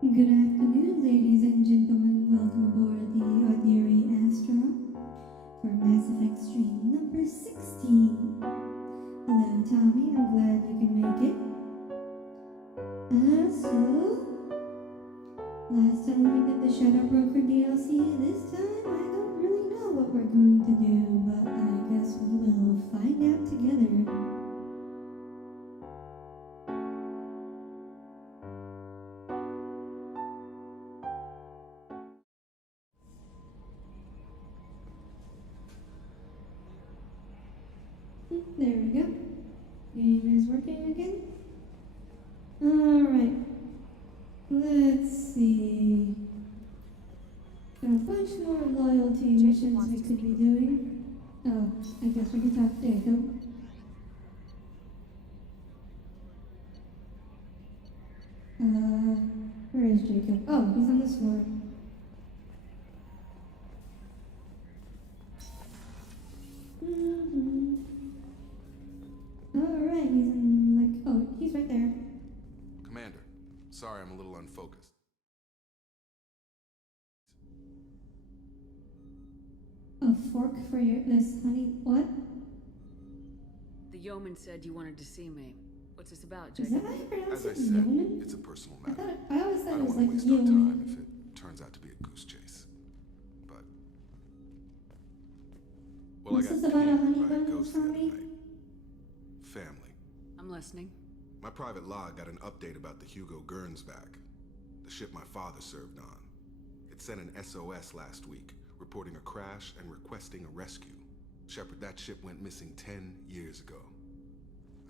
Good afternoon, ladies and gentlemen. Welcome aboard the Ordinary Astra for Mass Effect stream number 16. Hello, Tommy. I'm glad you can make it. So, last time we did the Shadow Broker DLC. This time I don't really know what we're going to do, but I guess we will find out together. There we go. Game is working again. Alright. Let's see. Got a bunch more loyalty missions we could be doing. Oh, I guess we can talk to Jacob. Where is Jacob? Oh, he's on this floor. Alright, he's in he's right there. Commander, sorry I'm a little unfocused. A fork for this honey. What? The yeoman said you wanted to see me. What's this about, Is Jacob? that how you pronounce As I it? said, Yeoman? it's a personal matter. I always I thought it don't was want like to waste our time yeoman. if it turns out to be a goose chase. But well, What's I got this about a pinged honey by a bun, ghost the other Tommy? night. Family. I'm listening. My private log got an update about the Hugo Gernsback, the ship my father served on. It sent an SOS last week, reporting a crash and requesting a rescue. Shepard, that ship went missing 10 years ago.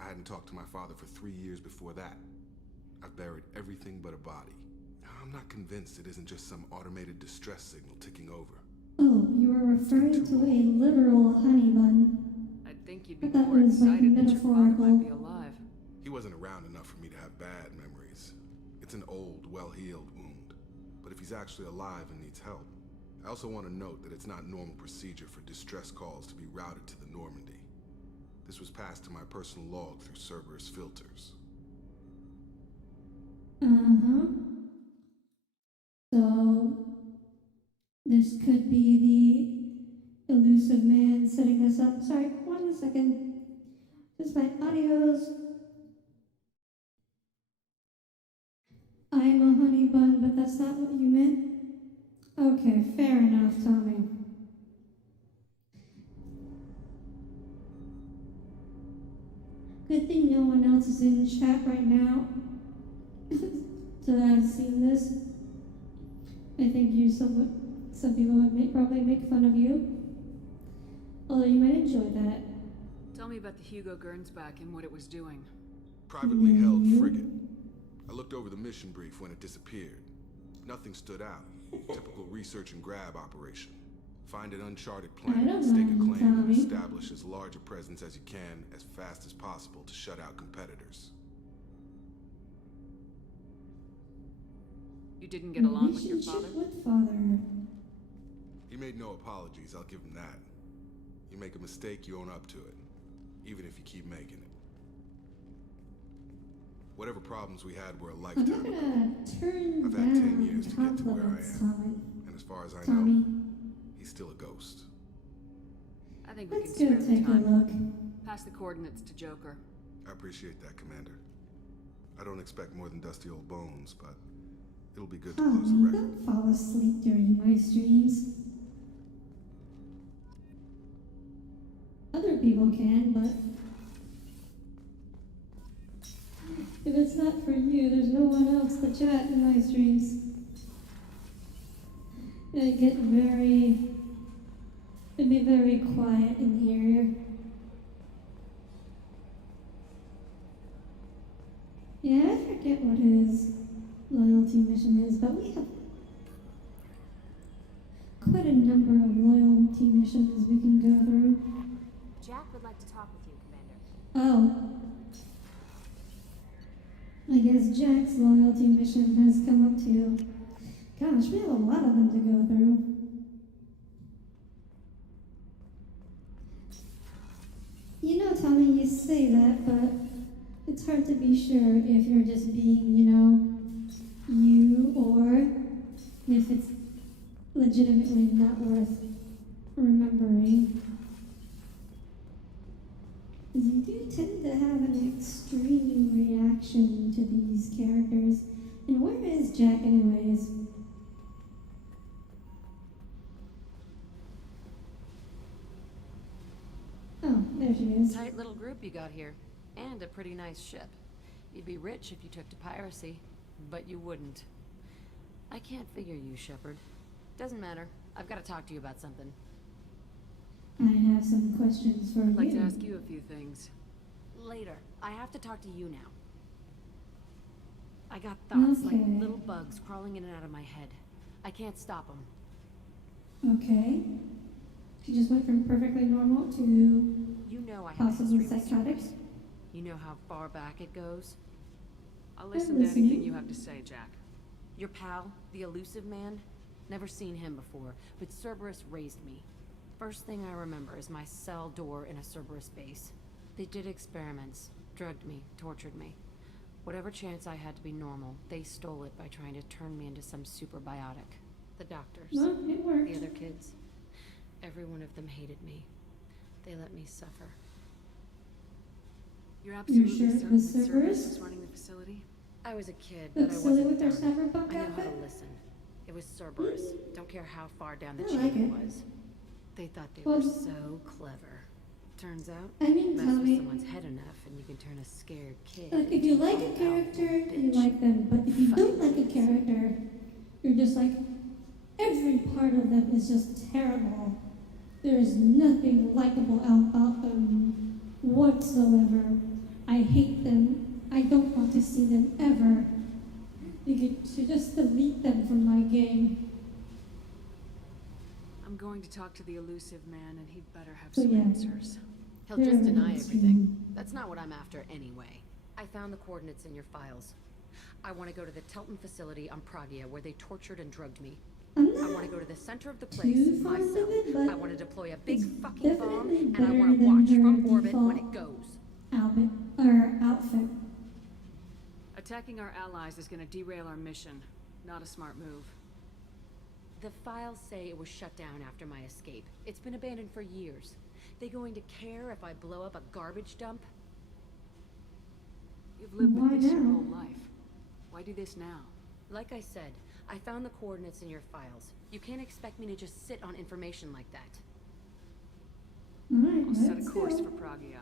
I hadn't talked to my father for 3 years before that. I've buried everything but a body. I'm not convinced it isn't just some automated distress signal ticking over. Oh, you were referring to a literal honey bun. I'd think you'd be I thought it more was, like, excited that your father might metaphorical. be alive. He wasn't around enough for me to have bad memories. It's an old, well-healed wound. But if he's actually alive and needs help, I also want to note that it's not normal procedure for distress calls to be routed to the Normandy. This was passed to my personal log through Cerberus filters. Uh-huh. So, this could be the elusive man setting us up. Sorry, 1 second. Just my audios. I'm a honey bun, but that's not what you meant? Okay, fair enough, Tommy. Good thing no one else is in chat right now. So that I've seen this. I think some people would probably make fun of you. Although you might enjoy that. Tell me about the Hugo Gernsback and what it was doing. Privately held Mhm. frigate. I looked over the mission brief when it disappeared. Nothing stood out. Typical research and grab operation. Find an uncharted I planet, don't stake a know, claim, and Tommy. establish as large a presence as you can as fast as possible to shut out competitors. You didn't get along with your Relationship father? with father. He made no apologies, I'll give him that. You make a mistake, you own up to it, even if you keep making it. Whatever problems we had were a I'm lifetime not ago, gonna turn I've had 10 down years to get to where I compliments, am. Tommy. and as far as I know, Tommy, he's still a ghost. I think we can let's go spare the take a time. look. Pass the coordinates to Joker. I appreciate that, Commander. I don't expect more than dusty old bones, but it'll be good to close the Tommy, record. don't fall asleep during my streams. Other people can, but if it's not for you, there's no one else to chat in my streams. It'd be very quiet in here. Yeah, I forget what his loyalty mission is, but we have quite a number of loyalty missions we can go through. Jack would like to talk with you, Commander. Oh. I guess Jack's loyalty mission has come up too. Gosh, we have a lot of them to go through. You know, Tommy, you say that, but it's hard to be sure if you're just being, you. you, or if it's legitimately not worth remembering. You do tend to have an extreme reaction to these characters. And where is Jack anyways? Oh, there she is. Tight little group you got here. And a pretty nice ship. You'd be rich if you took to piracy, but you wouldn't. I can't figure you, Shepard. Doesn't matter. I've got to talk to you about something. I have some questions for I'd like to you. ask you a few things. Later. I have to talk to you now. I got thoughts like Okay. little bugs crawling in and out of my head. I can't stop them. Okay. She just went from perfectly normal to You know I have a possibly history with psychotic. Cerberus. You know how far back it goes? I'll listen I'm to anything listening. you have to say, Jack. Your pal, the elusive man? Never seen him before, but Cerberus raised me. First thing I remember is my cell door in a Cerberus base. They did experiments, drugged me, tortured me. Whatever chance I had to be normal, they stole it by trying to turn me into some superbiotic. The doctors, Well, it worked. the other kids, every one of them hated me. They let me suffer. You're absolutely sure it certain was that Cerberus? Cerberus is running the facility? I was a kid, Look but I silly wasn't with their dumb. cyberpunk I knew how outfit. to listen. It was Cerberus. Don't care how far down the I chain like it it. was. They thought they Well- were so clever. Turns out, I mean, mess tell with me, someone's head enough and you can turn a scared kid like, if you into like a powerful character, you bitch. like them. But if you don't Fucking like a character, you're just like, every part of them is just terrible. There's nothing likable about them whatsoever. I hate them. I don't want to see them ever. You should just delete them from my game. I'm going to talk to the elusive man, and he'd better have So some yeah. answers. He'll They're just deny extreme. everything. That's not what I'm after anyway. I found the coordinates in your files. I want to go to the Telton facility on Pragia where they tortured and drugged me. I'm I not want to go to the center of the place, too fond of myself. it, but I want to deploy a big it's fucking bomb, definitely and I better want to than watch from her orbit when default it goes. outfit. Attacking our allies is going to derail our mission. Not a smart move. The files say it was shut down after my escape. It's been abandoned for years. They going to care if I blow up a garbage dump? You've lived Why with this your now? whole life. Why do this now? Like I said, I found the coordinates in your files. You can't expect me to just sit on information like that. Alright, I'll set a let's course go. for Pragia.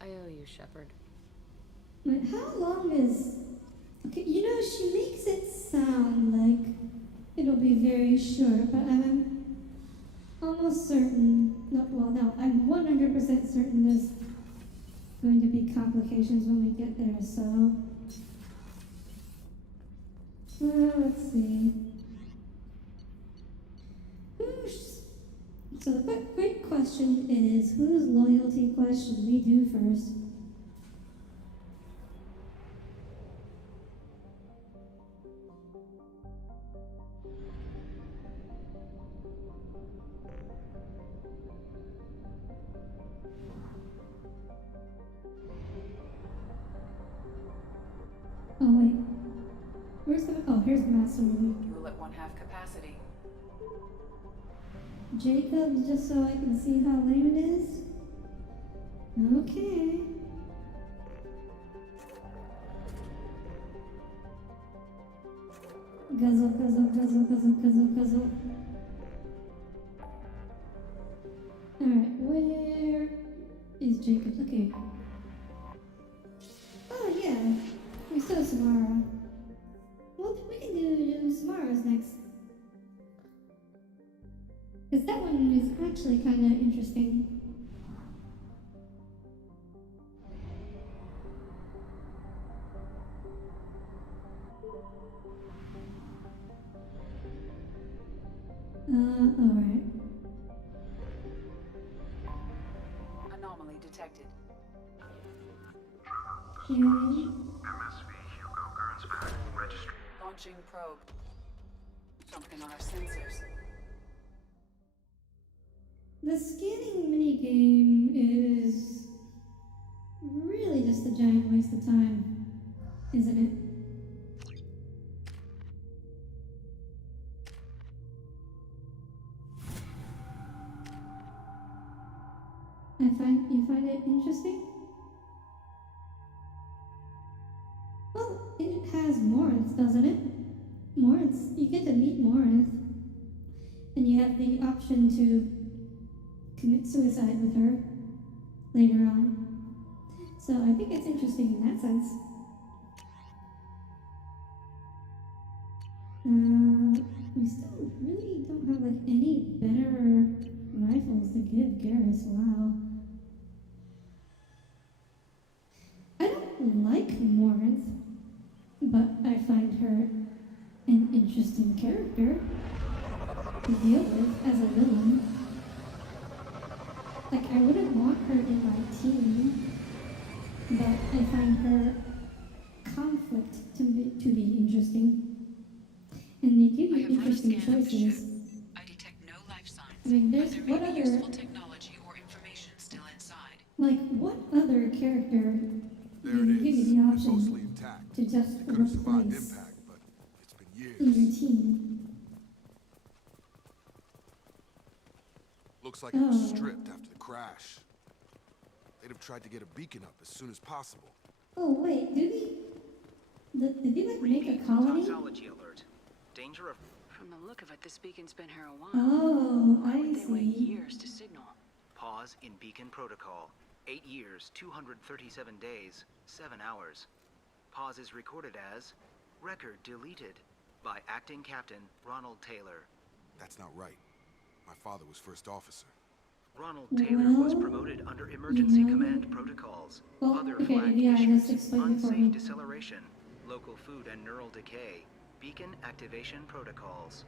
I owe you, Shepard. But how long is... Okay, you know, she makes it sound like it'll be very short, but I'm almost certain... No, well, no, I'm 100% certain there's going to be complications when we get there, so... let's see. So the quick question is, whose loyalty quest should we do first? Oh wait, where's the? Oh, here's the master movie. Rule at 1/2 capacity. Jacob, just so I can see how lame it is. Okay. Guzzle, guzzle, guzzle, guzzle, guzzle, guzzle. Alright, where is Jacob? Okay. Oh yeah, we saw Samara. Well, we can do Samara's next. Because that one is actually kind of interesting. Alright. Anomaly detected. Okay. MSV Hugo Gernsback, registered. Launching probe. Something on our sensors. The scanning minigame is really just a giant waste of time, isn't it? you find it interesting? Well, it has Morinth, doesn't it? Morinth, you get to meet Morinth. And you have the option to commit suicide with her later on. So I think it's interesting in that sense. We still really don't have like any better rifles to give Garrus. Wow. I don't like Morinth, but I find her an interesting character to deal with as a villain. Like, I wouldn't want her in my team, but I find her conflict to be interesting. And they give you interesting choices. I detect no life signs. I mean, there's There may what be other, useful technology or information still inside. like, what other character There would it give is. you the It's mostly option intact. to just It could have survived replace impact, but it's been in your years. team? Looks like it was Oh. stripped after the crash. They'd have tried to get a beacon up as soon as possible. Oh wait, did he like make a colony? Toxology alert. Danger of From the look of it, this beacon's been here a while. Oh, Why I would they wait see. years to signal? pause in beacon protocol. 8 years, 237 days, 7 hours. Pause is recorded as record deleted by acting captain Ronald Taylor. That's not right. My father was first officer. Ronald Taylor was Well, promoted under emergency yeah. command protocols. Well, Other okay, flag yeah, issues, just explain it for unsafe me. deceleration, local food and neural decay, beacon activation protocols.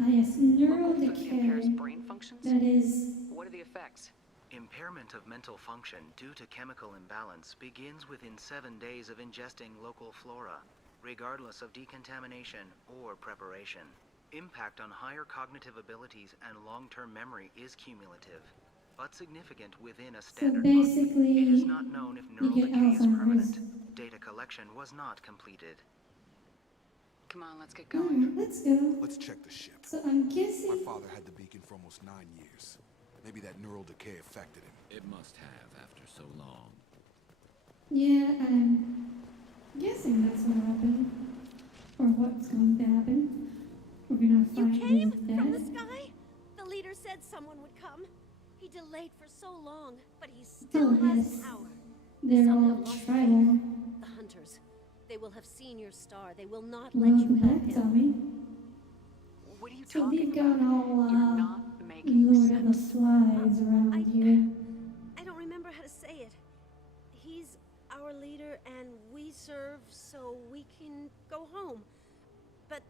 Ah yes, neural Local food impairs decay. brain functions? That is. What are the effects? Impairment of mental function due to chemical imbalance begins within 7 days of ingesting local flora, regardless of decontamination or preparation. Impact on higher cognitive abilities and long-term memory is cumulative, but significant within a So standard month. basically, It is not known if neural get decay is Alzheimer's. permanent. Data collection was not completed. Come on, let's get Alright, going. let's go. Let's check the ship. So I'm My guessing. father had the beacon for almost 9 years. Maybe that neural decay affected him. It must have after so long. Yeah, I'm guessing that's what happened. Or what's going to happen. We're gonna You find came his from the death. sky? The leader said someone would come. He delayed for so long, but he still Oh, has yes. power. They're Some all have lost tribal. The hunters. They will have seen your star. They will not let you Welcome help back, him. Tommy. What are you So talking they've about? got all, You're not making Lord of the sense. Flies around here. I don't remember how to say it. He's our leader and we serve so we can go home. But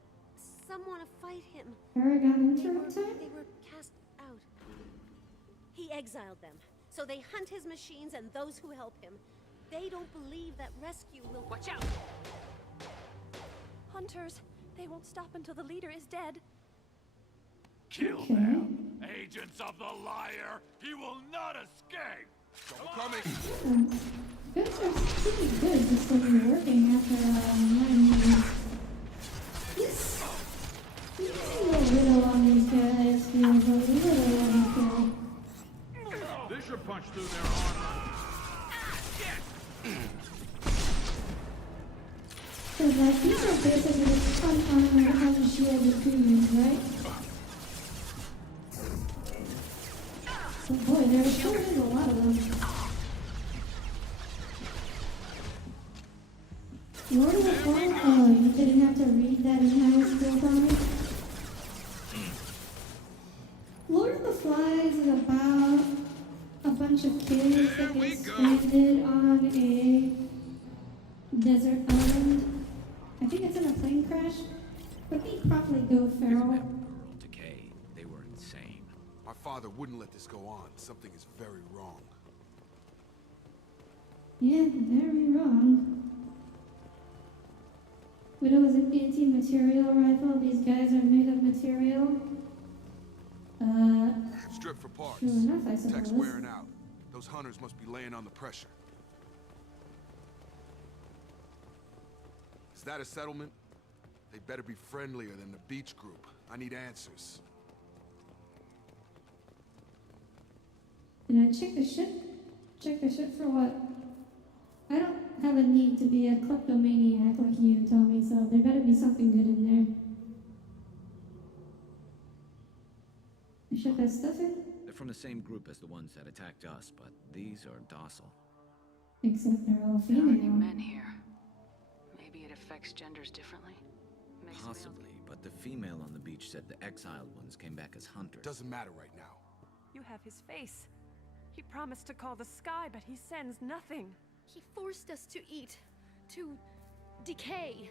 some want to fight him. Paragon They interrupt time? were cast out. He exiled them. So they hunt his machines and those who help him. They don't believe that rescue will... Watch out! Hunters, they won't stop until the leader is dead. Kill Okay. them! Agents of the liar! He will not escape! Trouble coming! You guys are pretty good just when you're working after 9 years. This a little on these guys feels a little unfair. This should punch through their armor. So like these are basically just unarmored, unshielded humans, right? So boy, there sure is a lot of them. Lord of the Flies? Oh, you didn't have to read that in high school, Tommy? Lord of the Flies is about a bunch of kids that get stranded on a desert island. I think it's in a plane crash. Let me probably go feral. Neural decay. They were insane. My father wouldn't let this go on. Something is very wrong. Yeah, very wrong. Widow is an anti-material rifle. These guys are made of material. Strip for parts. Sure enough, I Tech's suppose. wearing out. Those hunters must be laying on the pressure. Is that a settlement? They better be friendlier than the beach group. I need answers. Did I check the ship? Check the ship for what? I don't have a need to be a kleptomaniac like you, Tommy, so there better be something good in there. The ship has stuff in? They're from the same group as the ones that attacked us, but these are docile. Except they're all There aren't any female. men here. Maybe it affects genders differently. Makes me Possibly, but the female on the beach said the exiled ones came back as hunters. Doesn't matter right now. You have his face. He promised to call the sky, but he sends nothing. He forced us to eat, to decay.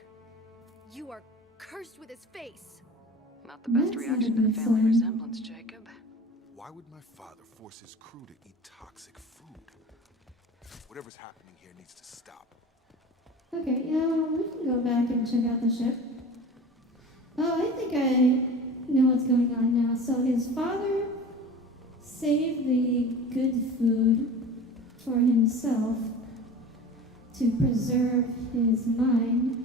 You are cursed with his face. Not the best That's reaction not a to the good family sign. resemblance, Jacob. Why would my father force his crew to eat toxic food? Whatever's happening here needs to stop. Okay, yeah, we can go back and check out the ship. Oh, I think I know what's going on now. So his father saved the good food for himself to preserve his mind.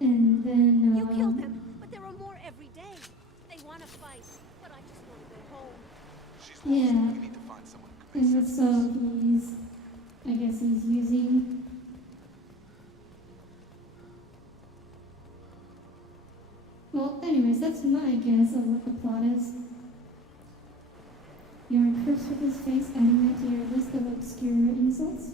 And then, You killed them, but there are more every day. They want to fight, but I just want to go home. She's lost. Yeah. We need to find someone who can And make sense so of this. I guess he's using. Well, anyways, that's my guess of what the plot is. You're cursed with his face, adding that to your list of obscure insults.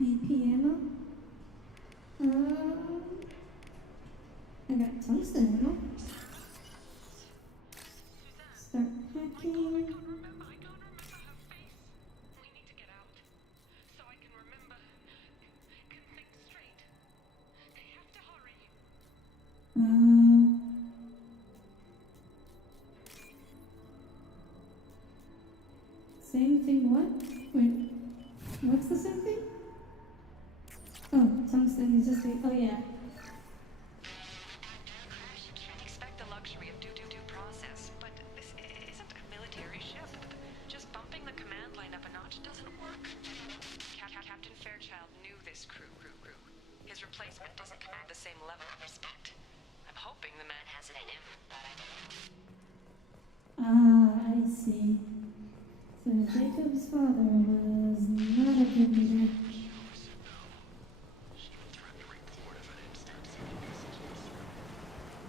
AP ammo. I got tungsten ammo. Start hacking. Same thing what? Wait, what's the same thing? Oh, tungsten is just a, oh yeah. Expect the luxury of due process, but this isn't a military ship. Just bumping the command line up a notch doesn't work. Captain Fairchild knew this crew. His replacement doesn't command the same level of respect. I'm hoping the man has it in him, but I don't. I see. So Jacob's father was not a good leader.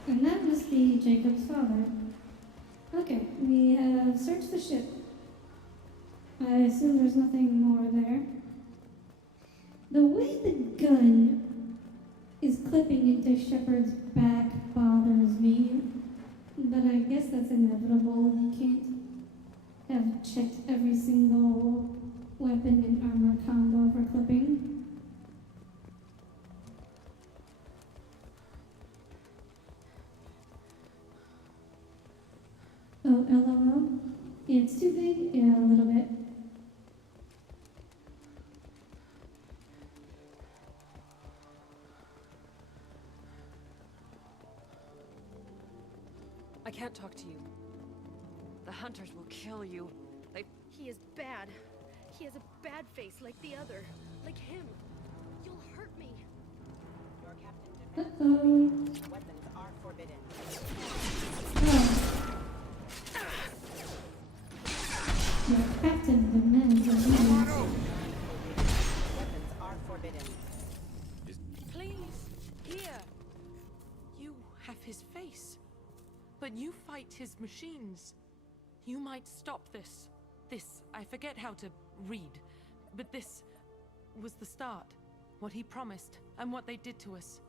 And that must be Jacob's father. Okay, we have searched the ship. I assume there's nothing more there. The way the gun is clipping into Shepard's back bothers me, but I guess that's inevitable. You can't have checked every single weapon and armor combo for clipping. Oh, LOL? Yeah, it's too big? Yeah, a little bit. I can't talk to you. The hunters will kill you. He is bad. He has a bad face like the other. Like him. You'll hurt me. Your captain Uh-oh. weapons are forbidden. Oh. Your captain demands obedience. Weapons are forbidden. Please, here. You have his face. But you fight his machines. You might stop this. This, I forget how to read. But this was the start. What he promised, and what they did to us.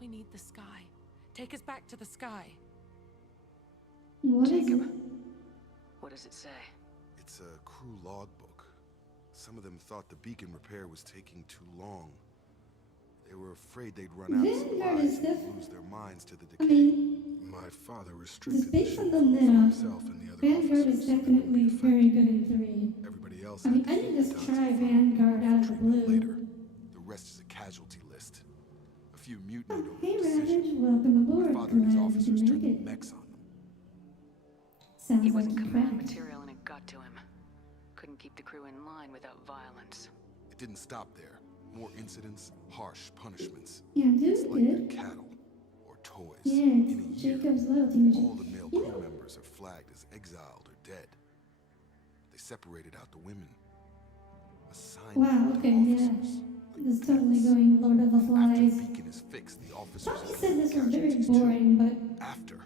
We need the sky. Take us back to the sky. What is Jacob, it? what does it say? It's a crew logbook. Some of them thought the beacon repair was taking too long. They were afraid they'd run out of Vanguard supplies is and lose their minds to the I decay. mean, My father just restricted the based ship on the for meta, himself and the other Vanguard officers. is definitely very good in 3. Everybody else I mean, had I didn't just tons try of fun. Vanguard out of the Treatment blue. later. The rest is a casualty list. A few mutinied over Hey the decision. Ravage, welcome aboard. My father and his Glad you officers can turned make the it. mechs on them. Sounds He like wasn't a command crack. material and it got to him. Couldn't keep the crew in line without violence. It didn't stop there. More incidents, harsh punishments. Yeah, dude, It's like they're good. cattle or toys. Yeah, In a year, Jacob's loyalty mission. all the male You crew know, members are flagged as exiled or dead. They separated out the women. Assigned wow, them to okay, yeah. officers. This is totally going Lord of the After Flies. the beacon is fixed, the officers Tommy have said this was very casualties too. boring, but After,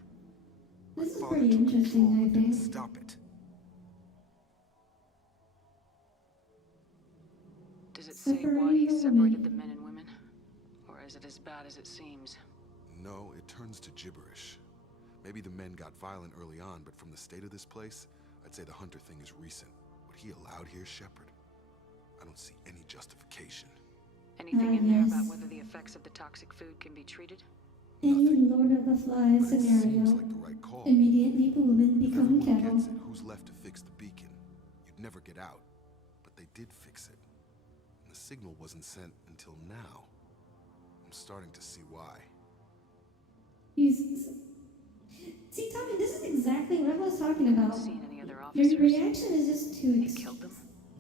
this is my pretty father took interesting, control I and didn't think. stop it. Does it say why Separating he the separated women. the men and women? Or is it as bad as it seems? No, it turns to gibberish. Maybe the men got violent early on, but from the state of this place, I'd say the Hunter thing is recent. What he allowed here, Shepard, I don't see any justification. Anything in there about yes. whether the effects of the toxic food can be treated? Any Lord of the Flies But it seems scenario, like the right call. immediately the women If become everyone cattle. gets it, who's left to fix the beacon? You'd never get out. But they did fix it. And the signal wasn't sent until now. I'm starting to see why. See, Tommy, this is exactly what I was talking about. Seen any other Your officers? reaction is just too. He killed them?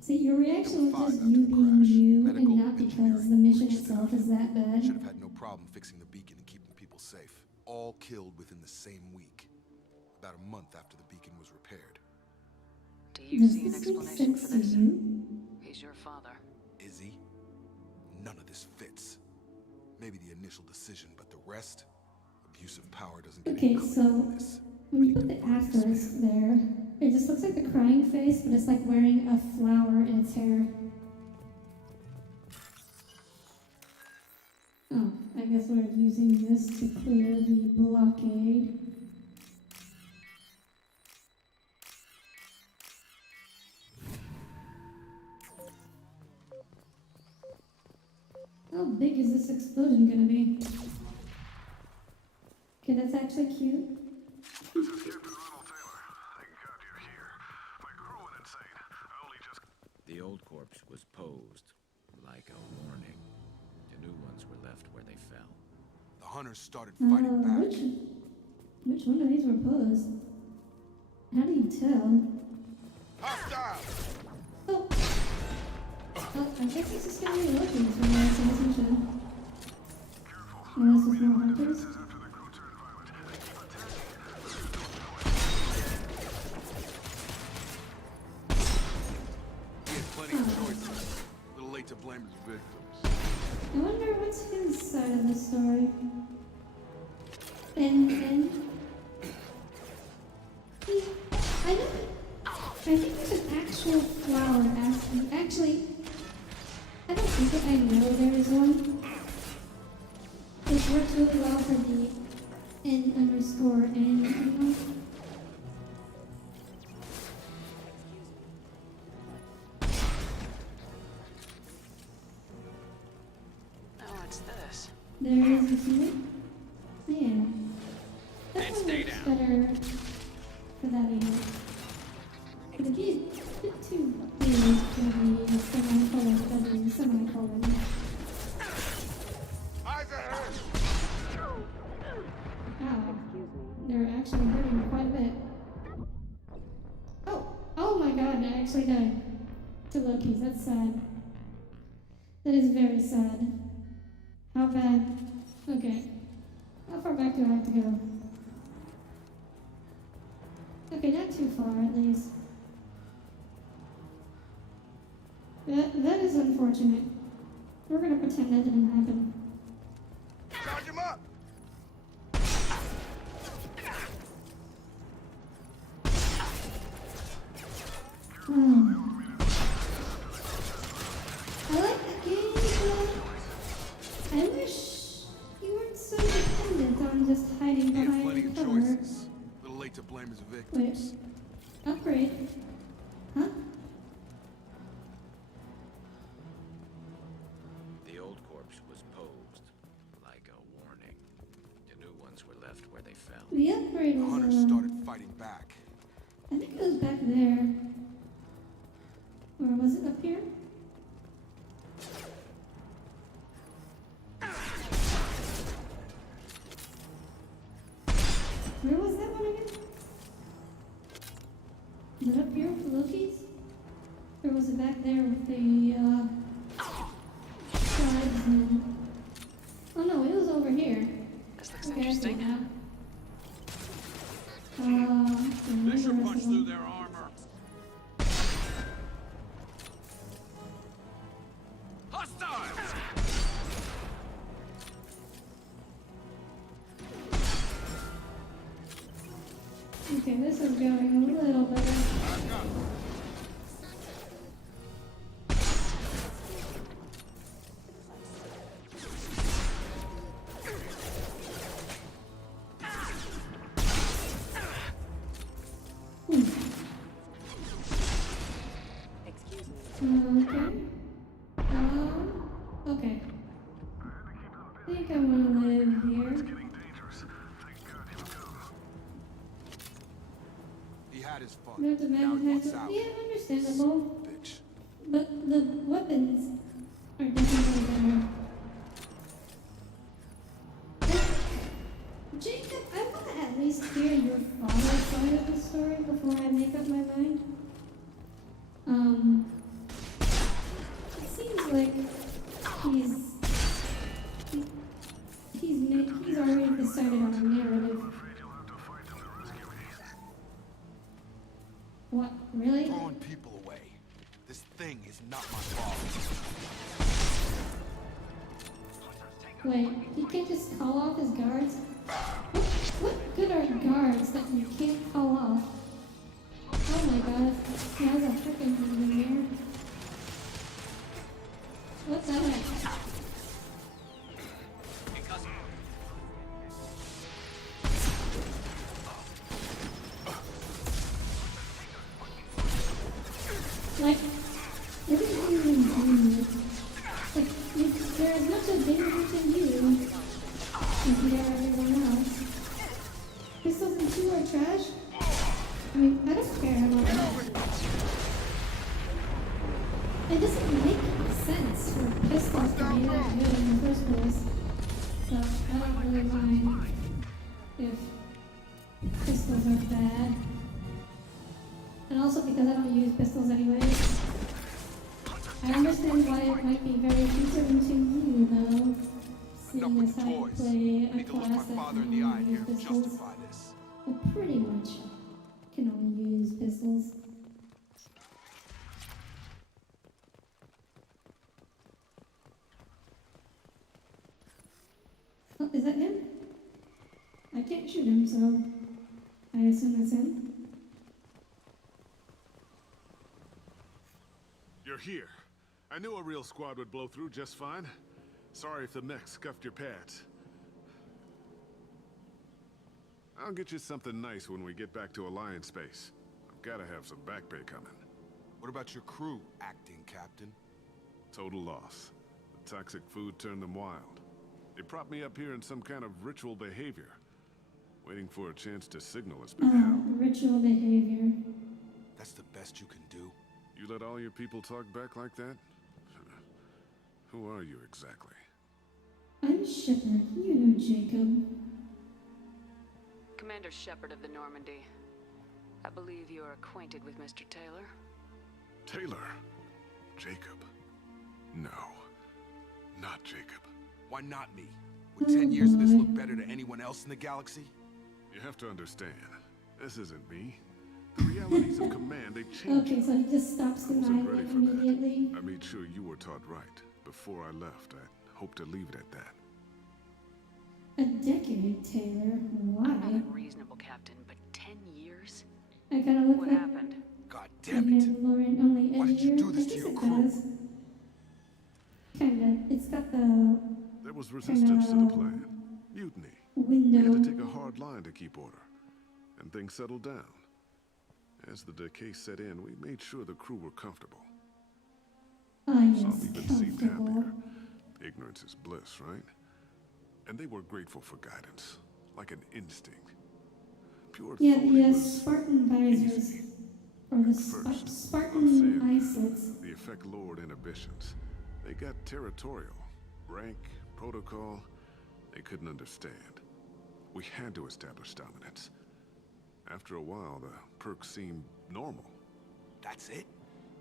See, your reaction was just Five you after the being crash. you, Medical, and not because engineering, the mission reached itself out. is that bad. Should have had no problem fixing the beacon and keeping people safe. All killed within the same week. About a month after the beacon was repaired. Do you Does see an this make explanation sense for to this? you? He's your father. Is he? None of this fits. Maybe the initial decision, but the rest? Abuse of power doesn't get Okay, any cleaner so than this. when you put the asterisk there, it just looks like the crying face, but it's like wearing a flower in its hair. Oh, I guess we're using this to clear the blockade. How big is this explosion gonna be? Okay, that's actually cute. This is Captain Ronald Taylor. I can count you here. My crew went insane. I only just... The old corpse was posed like a warning. The new ones were left where they fell. The hunters started fighting back. Which one of these were posed? How do you tell? Hostile! Oh, I guess this is gonna be Loki's from the last mission. Unless there's more hunters. After the crew turned violent, they keep attacking. He had plenty of choices. A little late to blame his victims. I wonder what's his side of the story. And I know. I think there's an actual flower asking. Actually, I don't think that I know there is one. It works really well for the N_N, you know? Oh, what's this? There is a few. Yeah. That And one stay works down. better for that angle. But it'd be a bit too big for the semicolon. Eyes ahead! Wow. They're actually hurting quite a bit. Oh my god, I actually died. To Loki's, that's sad. That is very sad. How bad? Okay. How far back do I have to go? Okay, not too far at least. That is unfortunate. We're gonna pretend that didn't happen. Charge him up! I like the game, but I wish you weren't so dependent on just hiding He had plenty behind of cover. choices. A little late to blame his victims. Wait. Upgrade. Huh? The old corpse was posed like a warning. The new ones were left where they fell. The upgrade The was, hunters started fighting back. I think it was back there. Or was it up here? Is it up here with the Lokis? Or was it back there with the, tribesmen? Oh no, it was over here. This looks Okay, I see interesting. now. They should punch through Interesting. their armor. Hostiles! Okay, this is going a little better. Excuse me. Okay. Okay. I think I'm gonna live here. He had his fun. Not the Now he wants manufacturer. out. Yeah, understandable. Bitch. But the weapons are definitely better. Jacob, I want to at least hear your father's side of the story before I make up my mind. It seems like he's already decided on a narrative. What? Really? Throwing people away. This thing is not my fault. Wait, he can't just call off his guards? What good are guards that you can't call off? Oh my god, he has a freaking thing in here. What the heck? Like, everything you do, like, they're as much a danger to you as they are everyone else. Pistols and two are trash? I mean, I don't care about that. It doesn't make sense for pistols to be that good in the first place. So, I don't really mind if pistols are bad. And also because I don't use pistols anyways. I understand why it might be very concerning to you, though. Seeing as how you play a class that can only use pistols. Well, pretty much can only use pistols. Oh, is that him? I can't shoot him, so I assume that's him. You're here. I knew a real squad would blow through just fine. Sorry if the mech scuffed your pads. I'll get you something nice when we get back to Alliance space. I've gotta have some back pay coming. What about your crew, acting captain? Total loss. The toxic food turned them wild. They propped me up here in some kind of ritual behavior. Waiting for a chance to signal has been hell. Ritual behavior. That's the best you can do? You let all your people talk back like that? Who are you exactly? I'm Shepard. You know Jacob. Commander Shepard of the Normandy. I believe you are acquainted with Mr. Taylor. Taylor? Jacob? No. Not Jacob. Why not me? Would 10 years of this look better to anyone else in the galaxy? You have to understand, this isn't me. The realities of command, they change. Okay, so he just stops I wasn't denying ready it for immediately. that. I made sure you were taught right. Before I left, I hoped to leave it at that. A decade, Taylor. Why? I'm unreasonable, Captain, but 10 years? I gotta look What like happened? God damn it! Mandalorian only Why did you year. do this I to guess your it crew? does. Kinda. It's got the There was resistance to the plan. Mutiny. window. We had to take a hard line to keep order. And things settled down. As the decay set in, we made sure the crew were comfortable. Ah, yes, Some even seemed comfortable. happier. Ignorance is bliss, right? And they were grateful for guidance, like an instinct. Pure Yeah, authority the was Spartan visors. easy. Or the At first, Spartan I'll say eyelets. the effect lowered inhibitions. They got territorial. Rank, protocol, they couldn't understand. We had to establish dominance. After a while, the perks seemed normal. That's it?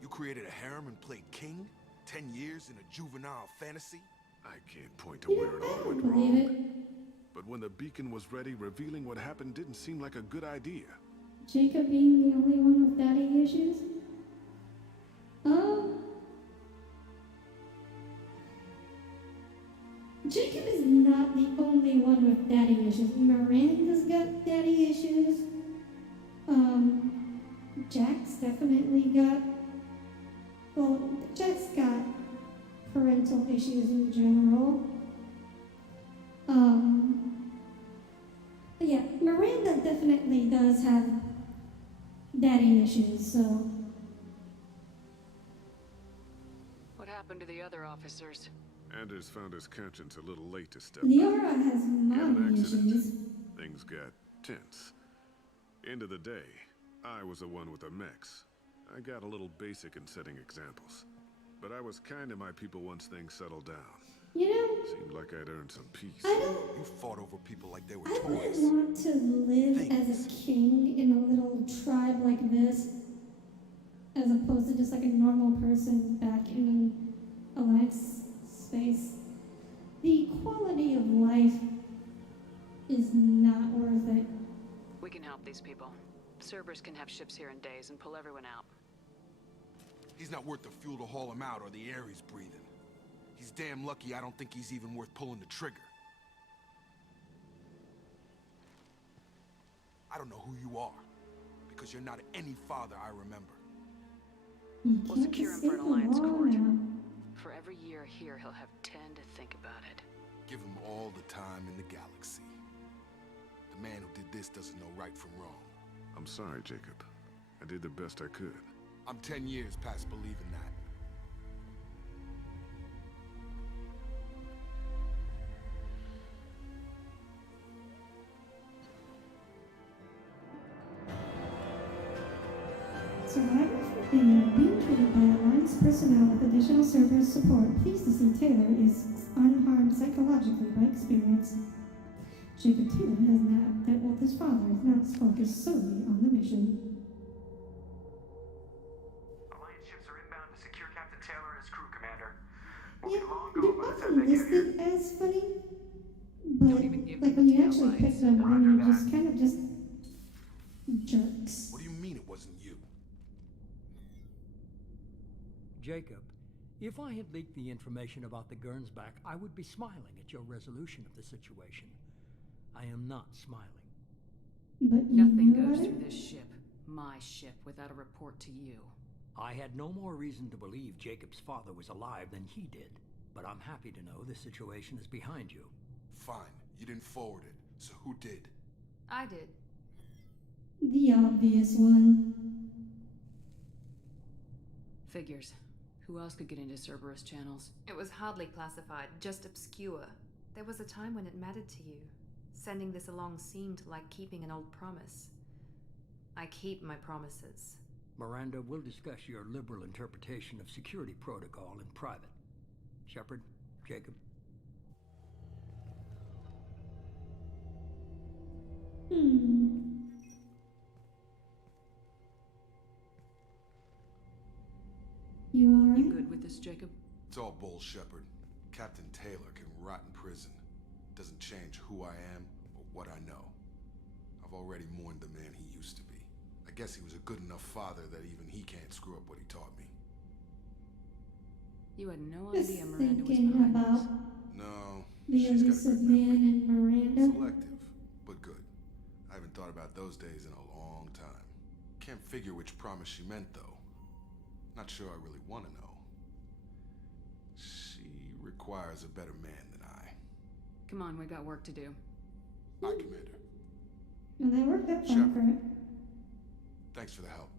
You created a harem and played king? 10 years in a juvenile fantasy? I can't point to where it all went wrong. But when the beacon was ready, revealing what happened didn't seem like a good idea. Jacob being the only one with daddy issues? Jacob is not the only one with daddy issues. Miranda's got daddy issues. Jack's definitely got... Well, Jack's got parental issues in general. But yeah, Miranda definitely does have daddy issues, so... What happened to the other officers? Anders found his conscience a little late to step Liara up. has mommy issues. Things got tense. End of the day, I was the one with the mechs. I got a little basic in setting examples. But I was kind to my people once things settled down. You know, seemed like I'd earned some peace. You fought over people like they were I toys. wouldn't want to live as a king in a little tribe like this, as opposed to just like a normal person back in an Alliance space. The quality of life is not worth it. We can help these people. Cerberus can have ships here in days and pull everyone out. He's not worth the fuel to haul him out or the air he's breathing. He's damn lucky I don't think he's even worth pulling the trigger. I don't know who you are, because you're not any father I remember. We'll secure him for an Alliance court. For every year here, he'll have 10 to think about it. Give him all the time in the galaxy. The man who did this doesn't know right from wrong. I'm sorry, Jacob. I did the best I could. I'm 10 years past believing that. Survivors being treated by Alliance personnel with additional Cerberus support. Pleased to see Taylor is unharmed psychologically by experience. Jacob Taylor has now that with his father is now focused solely on the mission. Alliance ships are inbound to secure Captain Taylor and his crew, Commander. Yeah, they're often listed as funny, but like when you actually pick them, then you're just kind of just jerks. What do you mean it wasn't you? Jacob, if I had leaked the information about the Gernsback, I would be smiling at your resolution of the situation. I am not smiling. But nothing goes through this ship, my ship, without a report to you. I had no more reason to believe Jacob's father was alive than he did, but I'm happy to know the situation is behind you. Fine, you didn't forward it, so who did? I did. The obvious one. Figures. Who else could get into Cerberus channels? It was hardly classified, just obscure. There was a time when it mattered to you. Sending this along seemed like keeping an old promise. I keep my promises. Miranda, we'll discuss your liberal interpretation of security protocol in private. Shepard, Jacob. You alright? You good with this, Jacob? It's all bull, Shepard. Captain Taylor can rot in prison. Doesn't change who I am or what I know. I've already mourned the man he used to be. I guess he was a good enough father that even he can't screw up what he taught me. You had no Just idea Miranda was thinking behind about this. No, the she's got a elusive good man and Miranda. Selective, but good. I haven't thought about those days in a long time. Can't figure which promise she meant, though. Not sure I really want to know. She requires a better man than I. Come on, we got work to do. Aye, Commander. And that worked out fine for it. Thanks for the help.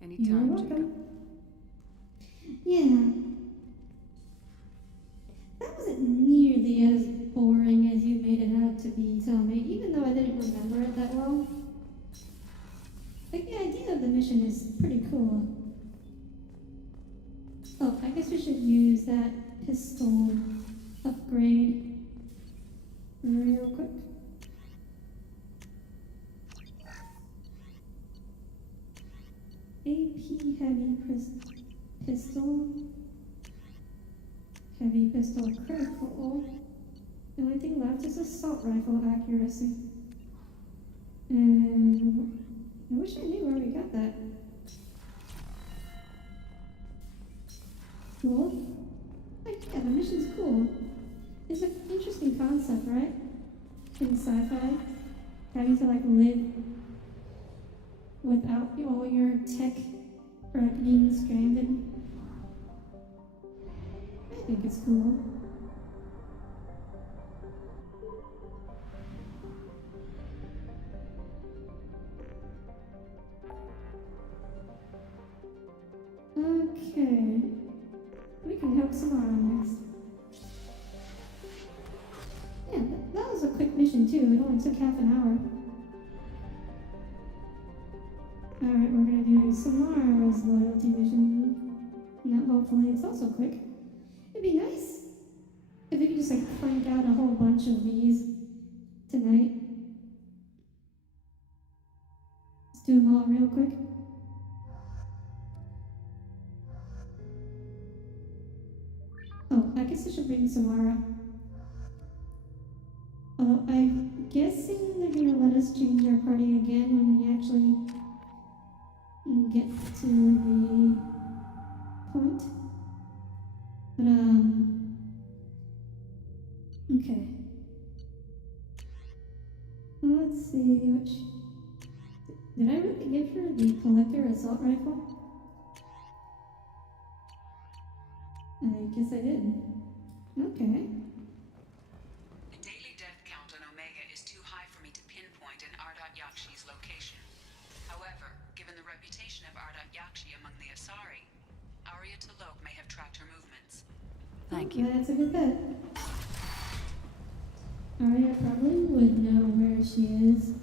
You're Anytime, welcome. Jacob. Yeah. That wasn't nearly as boring as you made it out to be, Tommy, even though I didn't remember it that well. Like, the idea of the mission is pretty cool. Oh, I guess we should use that pistol upgrade real quick. AP pistol. Heavy pistol critical. The only thing left is assault rifle accuracy. And I wish I knew where we got that. Cool. Like, yeah, the mission's cool. It's an interesting concept, right? In sci-fi, having to like live without all your tech or being stranded. I think it's cool. Okay. We can help Samara next. Yeah, that was a quick mission too. It only took half an hour. Alright, we're gonna do Samara's loyalty mission. Now hopefully it's also quick. It'd be nice if we could just like crank out a whole bunch of these tonight. Let's do them all real quick. Oh, I guess I should bring Samara. Although I'm guessing they're gonna let us change our party again when we actually get to the point. But, okay. Let's see, did I really give her the collector assault rifle? I guess I did. Okay. The daily death count on Omega is too high for me to pinpoint an Ardat Yakshi's location. However, given the reputation of Ardat Yakshi among the Asari, Arya T'Loak may have tracked her movements. Thank you. That's a good bet. Arya probably would know where she is.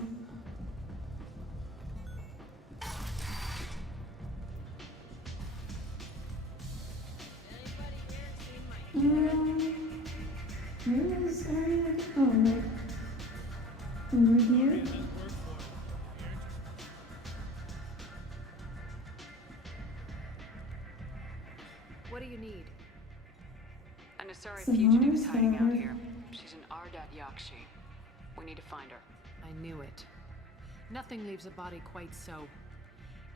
Where was Arya? Oh, right. Over here. What do you need? An Asari Samara fugitive is hiding out Star. here. She's an Ardat Yakshi. We need to find her. I knew it. Nothing leaves a body quite so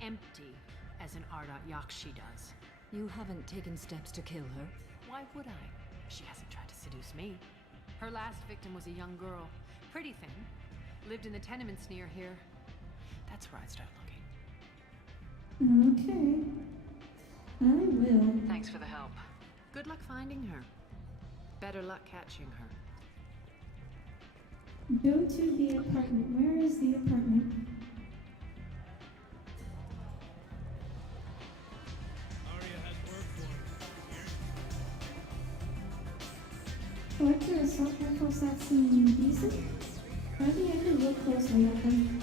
empty as an Ardat Yakshi does. You haven't taken steps to kill her? Why would I? She hasn't tried to seduce me. Her last victim was a young girl. Pretty thing. Lived in the tenements near here. That's where I'd start looking. Okay. I will. Thanks for the help. Good luck finding her. Better luck catching her. Go to the apartment. Where is the apartment? Collector assault rifles that seem decent. Maybe I can look closely at them.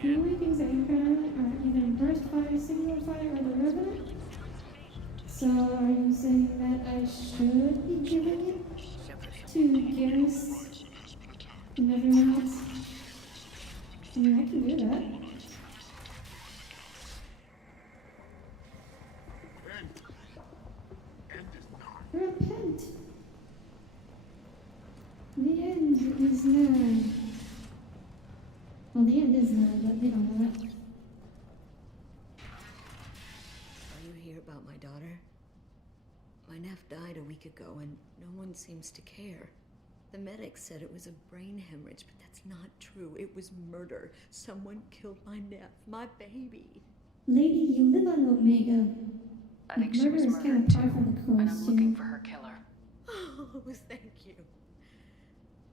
The only things that you can are either burst fire, single fire, or the revenant. So are you saying that I should be giving it to Garrus and everyone else? I mean, I can do that. Repent. The end is nigh. Well, the end is nigh, but they don't know that. Are you here about my daughter? My nephew died a week ago and no one seems to care. The medics said it was a brain hemorrhage, but that's not true. It was murder. Someone killed my nephew, my baby. Lady, you live on Omega. I think she was Murder is murdered kind of par too, for the and course, I'm looking too. for her killer. Oh, thank you.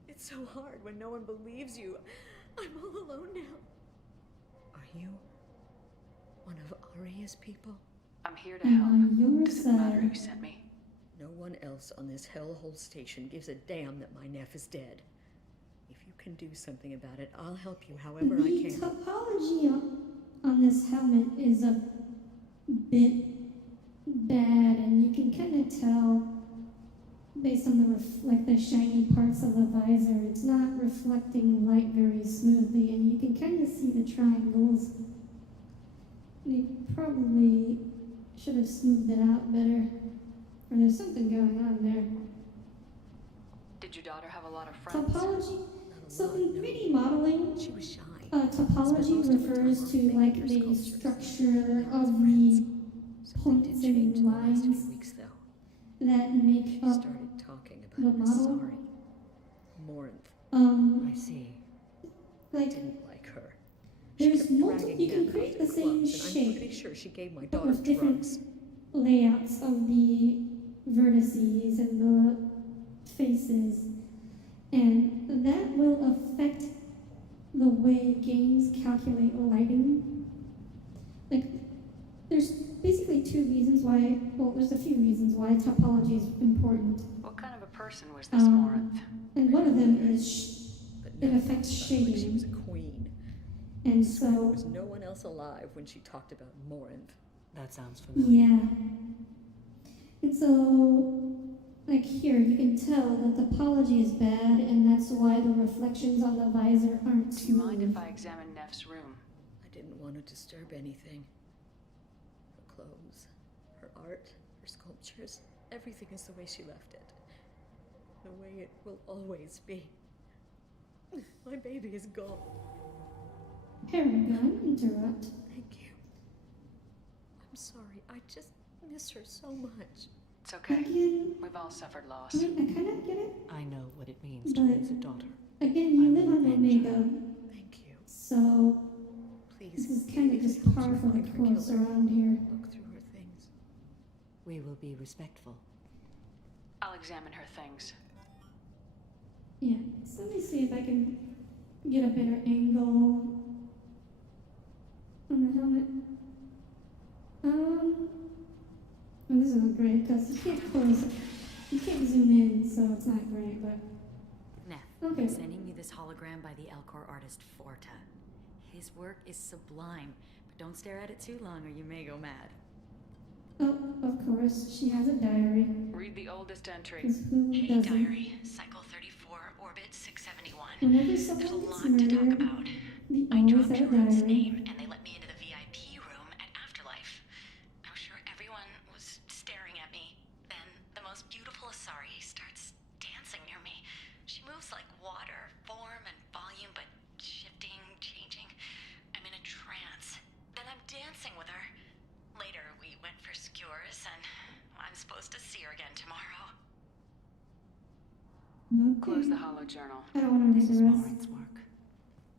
It's so hard when no one believes you. I'm all alone now. Are you one of Arya's people? I'm here to help. Your Does it matter side. who sent me? No one else on this hellhole station gives a damn that my nephew is dead. If you can do something about it, I'll help you however I The can. topology on this helmet is a bit bad, and you can kind of tell based on the shiny parts of the visor, it's not reflecting light very smoothly, and you can kind of see the triangles. They probably should have smoothed it out better, or there's something going on there. Did your daughter have a lot of friends? Topology. So in 3D modeling, She was shy. topology refers to like the structure of the points and lines that make up Started talking the about model. Sorry. Morinth. I see. Like, Didn't like her. there's kept multiple. dragging You can them create out the to same clubs, and I'm shape pretty sure she gave my but daughter with different drugs. layouts of the vertices and the faces, and that will affect the way games calculate lighting. Like, there's basically two reasons why, well, there's a few reasons why topology is important. What kind of a person was this Morinth? And one of them is it affects She was shading. a queen. And There so, was no one else alive when she talked about Morinth. That sounds familiar. yeah. And so, like here, you can tell that the topology is bad, and that's why the reflections on the visor aren't Do you mind smooth. if I examine Neff's room? I didn't want to disturb anything. Her clothes, her art, her sculptures, everything is the way she left it. The way it will always be. My baby is gone. Paragon, interrupt. Thank you. I'm sorry. I just miss her so much. It's okay. Again, We've all suffered loss. I kind of get it. I know what it means to But lose a daughter. again, you live on Omega, Thank you. so Please. this is kind of just par for the course around here. Look through her things. We will be respectful. I'll examine her things. Yeah, so let me see if I can get a better angle on the helmet. Well, this isn't great because you can't close it. You can't zoom in, so it's not great, but Neff, okay. I'm sending you this hologram by the Elcor artist Forta. His work is sublime, but don't stare at it too long or you may go mad. Oh, of course, she has a diary. Read the oldest entry. 'Cause who Hey, doesn't? diary. Cycle 34, orbit 671. Whenever There's a someone lot gets to talk murdered, about. they I always dropped have a Ruth's diary. name, and they let me into the VIP room at Afterlife. I'm sure everyone was staring at me. Then the most beautiful Asari starts dancing near me. She moves like water, form and volume, but shifting, changing. I'm in a trance. Then I'm dancing with her. Later, we went for skewers, and I'm supposed to see her again tomorrow. Okay. Close the holo journal. I don't want to This read is the rest. Morinth's work.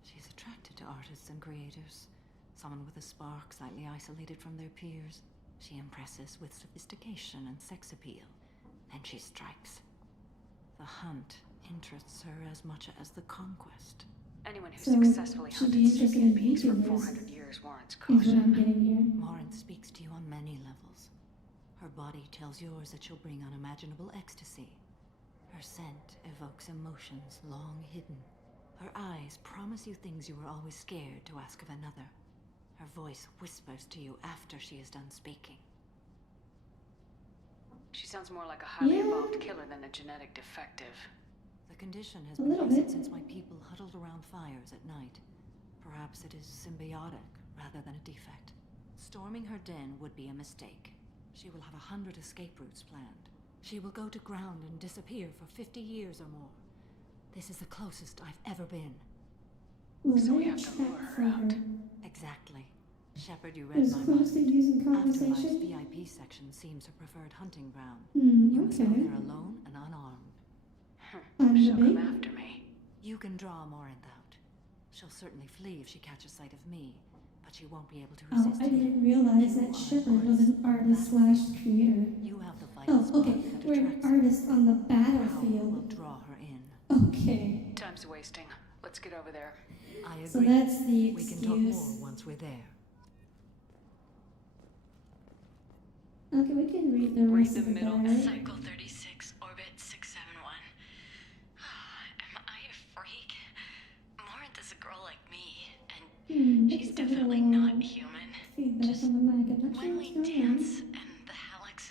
She's attracted to artists and creators. Someone with a spark, slightly isolated from their peers. She impresses with sophistication and sex appeal. Then she strikes. The hunt interests her as much as the conquest. Anyone who So, successfully should hunted be interested sentient in beings for VTubers. 400 years warrants Is what caution. I'm getting here. Morinth speaks to you on many levels. Her body tells yours that she'll bring unimaginable ecstasy. Her scent evokes emotions long hidden. Her eyes promise you things you were always scared to ask of another. Her voice whispers to you after she is done speaking. She sounds more like a highly Yeah. evolved killer than a genetic defective. The condition has A been little present bit. since my people huddled around fires at night. Perhaps it is symbiotic rather than a defect. Storming her den would be a mistake. She will have 100 escape routes planned. She will go to ground and disappear for 50 years or more. This is the closest I've ever been. Will So we they have to check lure her for out. her? Exactly. Shepard, you read As my close to mind. using Afterlife's conversation? VIP section seems her preferred hunting ground. Hmm, You must go okay. there alone and unarmed. On the She'll come bait? after me. You can draw Morinth out. She'll certainly flee if she catches sight of me, but she won't be able to Oh, resist I you. didn't realize You that are Shepard an was an artist. artist/creator. You have the vital Oh, spark okay. that We're an attracts artist on the her. Power will battlefield. draw her in. Okay. Time's wasting. Let's get over there. I agree. So that's the We can talk more excuse. once we're there. Okay, we can read the Read rest the of the middle. diary. Cycle 36, orbit 671. Am I a freak? Morinth is a girl like me, and she's Just a definitely little not human. feedback on the mic. I'm not sure When what's we going on. dance and the Hallex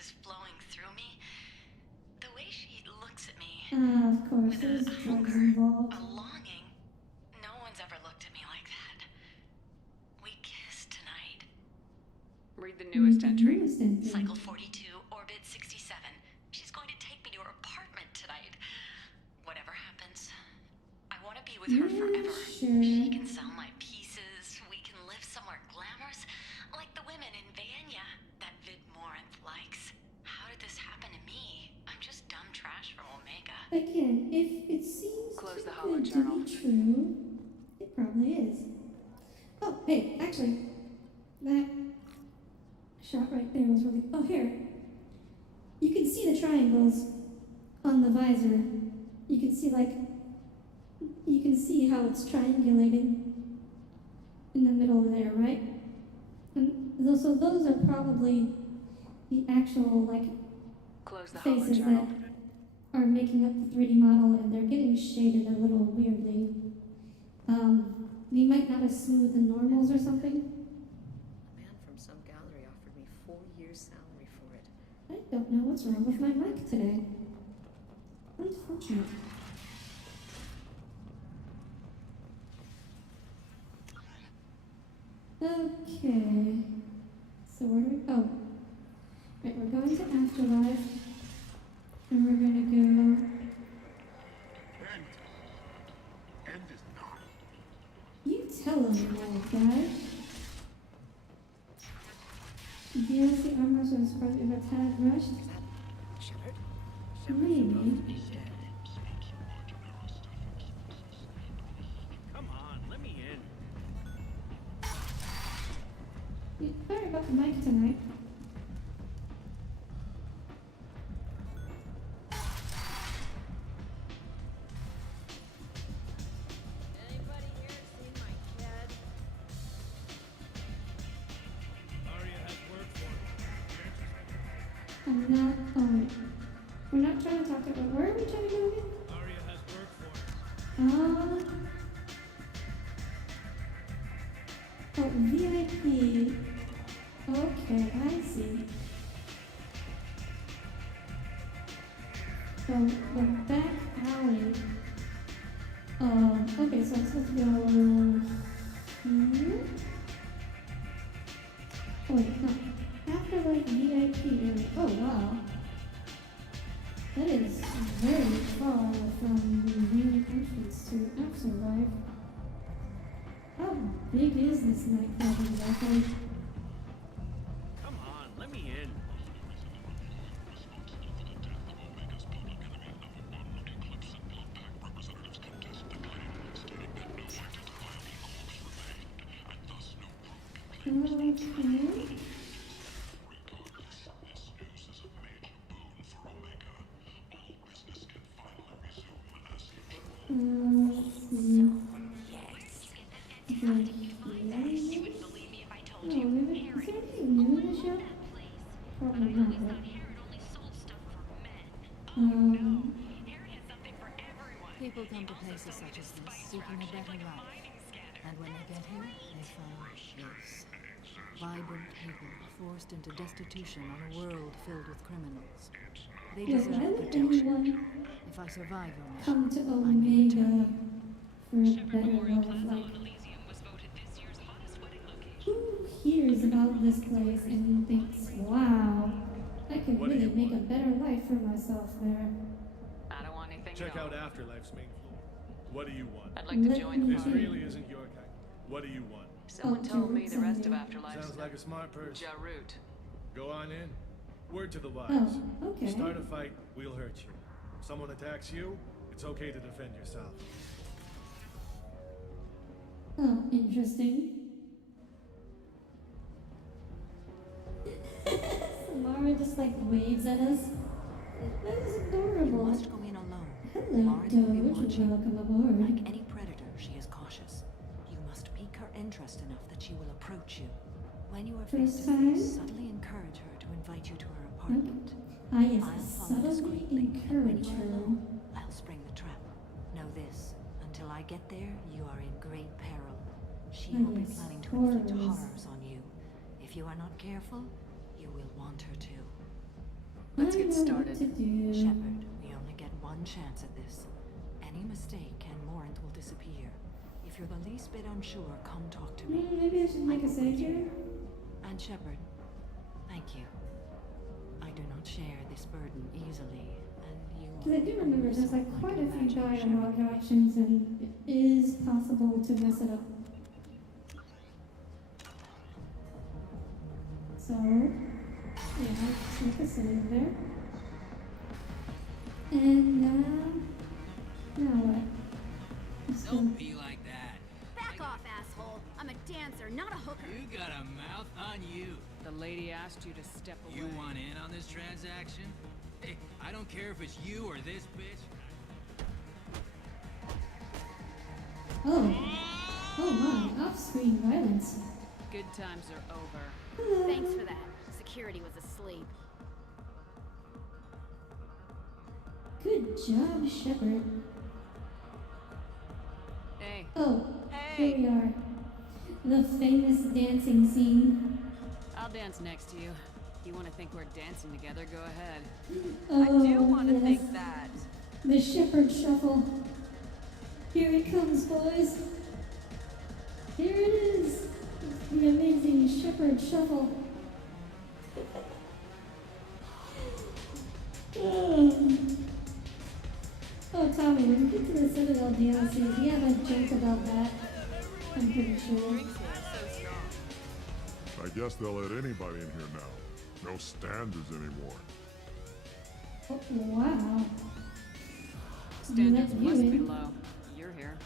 Of course, there's drugs involved. A longing. No one's ever looked at me like that. We kissed tonight. Read the newest entry. Cycle 42, orbit 67. She's going to take me to her apartment tonight. Whatever happens, I want to be with her forever. Sure. She can sell my pieces. We can live somewhere glamorous, like the women in Vanya that Vid Morinth likes. How did this happen to me? I'm just dumb trash from Omega. Again, if it seems Close the too good to holojournal. be true, it probably is. Oh, hey, actually, that shot right there was really. Oh, here. You can see the triangles on the visor. You can see, like, you can see how it's triangulated in the middle there, right? And so those are probably the actual, like, Close the faces that holojournal. are making up the 3D model, and they're getting shaded a little weirdly. We might not have smoothed the normals or something. A man from some gallery offered me 4 years' salary for it. I don't know what's wrong with my mic today. Unfortunate. Okay. So where do we? Oh, right. We're going to Afterlife, and we're gonna go. End is not. You tell him, old guy. DLC armor was probably a tad rushed. Maybe. Come on, let me in. Sorry about the mic tonight. Anybody here seen my kid? Arya has work for me. I'm not. Oh wait. We're not trying to talk about. Where are we trying to go again? Arya has work for us. Oh, VIP. Okay, I see. So the back alley. Okay, so I'm supposed to go here. Oh wait, no. Afterlife VIP area. Oh wow. That is very far from the main entrance to Afterlife. How big is this nightclub exactly? Come on, let me in. Okay. Let's see. You wouldn't believe me if I told Oh, you. maybe, is there anything new in the show? Probably not, right? People come to places such as this seeking a better life. And when they get here, they find this. Vibrant people forced into destitution on a world filled with criminals. They Yeah, deserve why would protection. anyone If I survive your mission, come to I'm Omega for a better life? Like, who hears about this place and thinks, wow, I could What do really you make a want? better life for myself there? I don't want anything Check at all. out Afterlife's main floor. What do you want? I'd like to Let join the me This party. really isn't your kind. What do you want? Someone Oh, told me Jarut the rest of something. Afterlife. Sounds like a smart person. Jarut. Go on in. Word to the wise. Oh, okay. Start a fight, we'll hurt you. Someone attacks you, it's okay to defend yourself. Oh, interesting. Samara just like waves at us. That is You adorable. must go in alone. Hello, Lauren will be Doge. watching. Welcome aboard. Like any predator, she is cautious. You must pique her interest enough that she will approach you. When you are face First to time? face, subtly encourage her to invite you to her apartment. Ah, yes, I'll follow subtly discreetly, and when encourage you are her. alone, I'll spring the trap. Know this: until I get there, you are in great peril. She Ah, will be yes, planning to inflict horrors. horrors on you. If you are not careful, you will want her to. Let's I get know started. What to do. Shepard, we only get one chance at this. Any mistake and Morant will disappear. If you're the least bit unsure, come talk to me. Maybe I should make a save here. And Shepard, thank you. I do not share this burden easily, and you Because I do remember there's like quite a few dialogue options, and it is possible to mess it up. So, yeah, let's make a save there. And, now what? Don't be like that. Back off, asshole. I'm a dancer, not a hooker. You got a mouth on you. The lady asked you to step away. You want in on this transaction? Hey, I don't care if it's you or this bitch. Oh my, off-screen violence. Good times are over. Thanks for that. Security was asleep. Good job, Shepard. Hey. Oh, Hey. here we are. The famous dancing scene. I'll dance next to you. You want to think we're dancing together, go ahead. Oh, I do want to yes. think that. The Shepard Shuffle. Here it comes, boys. Here it is. The amazing Shepard Shuffle. Oh, Tommy, when we get to the Citadel DLC, we have a joke about that. I'm pretty sure. I guess they'll let anybody in here now. No standards anymore. Oh, wow. Standards Let you must be in. low. You're here.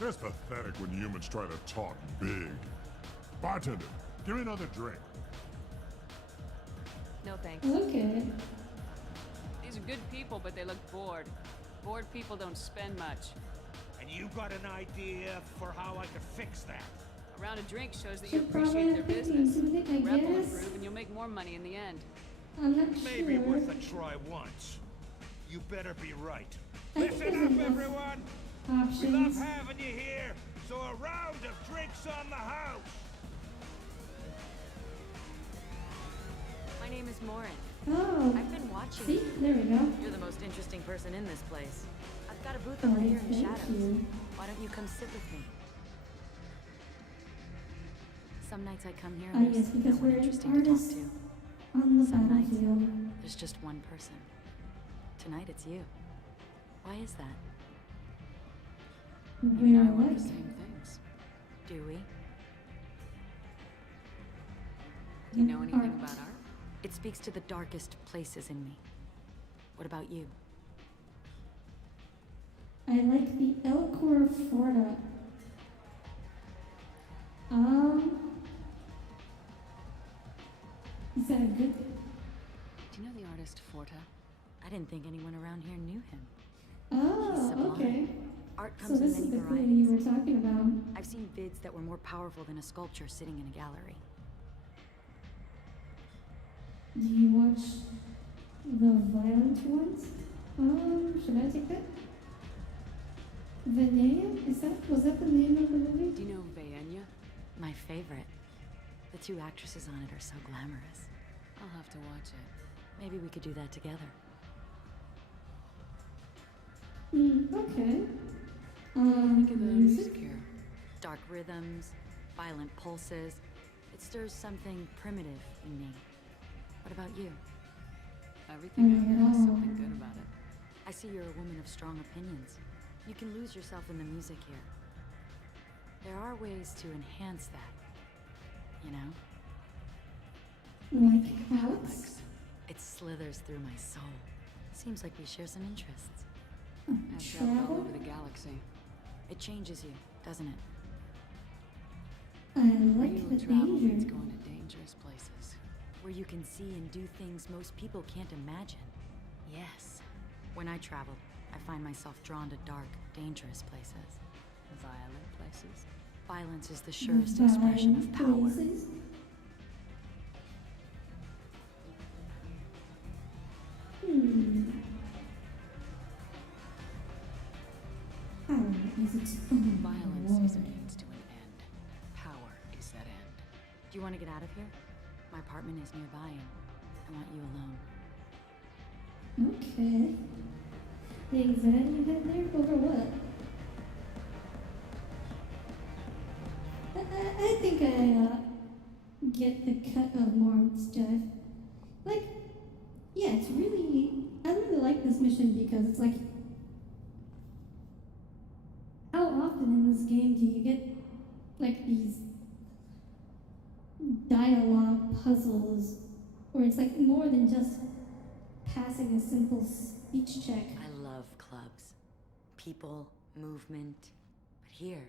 It's pathetic when humans try to talk big. Bartender, give me another drink. No thanks. Okay. These are good people, but they look bored. Bored people don't spend much. And you got an idea for how I could fix that? A round of drink shows that you Should probably appreciate their have picked me business. to it, I Rebel guess. improve and you'll make more money in the end. I'm not Maybe sure. worth a try once. You better be right. I think there's Listen up, enough everyone! We love options. having you here, so a round of drinks on the house! My name is Morin. Oh. I've been watching See? you. There we go. You're the most interesting person in this place. I've got a booth Oh, over here in the thank shadows. you. Why don't you come sit with me? Some nights I come here I and guess there's because no one we're interesting to talk artists to. on the Some nights battlefield. there's just one person. Tonight it's you. Why is that? We You are and I want alike. the same things. Do we? Do you know anything Art. about art? It speaks to the darkest places in me. What about you? I like the Elcor Forta. Is that a good? Do you know the artist Forta? I didn't think anyone around here knew him. Oh, sublime. okay. Art So comes in this is many the thing varieties. you were talking about. I've seen vids that were more powerful than a sculpture sitting in a gallery. Do you watch the violent ones? Should I take that? Vanilla? Was that the name of the movie? Do you know Vaenya? My favorite. The two actresses on it are so glamorous. I'll have to watch it. Maybe we could do that together. Okay. Think of the music? music here. Dark rhythms, violent pulses. It stirs something primitive in me. What about you? Everything I hear has Oh. something good about it. I see you're a woman of strong opinions. You can lose yourself in the music here. There are ways to enhance that, you know? Like Alex? It slithers through my soul. Seems like we share some interests. I've traveled all over the galaxy. It changes you, doesn't it? I like Real the travel means danger. going to dangerous places. Where you can see and do things most people can't imagine. Yes. When I travel, I find myself drawn to dark, dangerous places. Violent places. Violence is the surest expression of power. Places? Power is its own Violence reward. is a means to an end. Power is that end. Do you want to get out of here? My apartment is nearby and I want you alone. Okay. the anxiety you had there over what? I think I get the cut of Martin's death. Like, yeah, it's really, I really like this mission because it's like, how often in this game do you get like these dialogue puzzles where it's like more than just passing a simple speech check? I love clubs. People, movement. But here,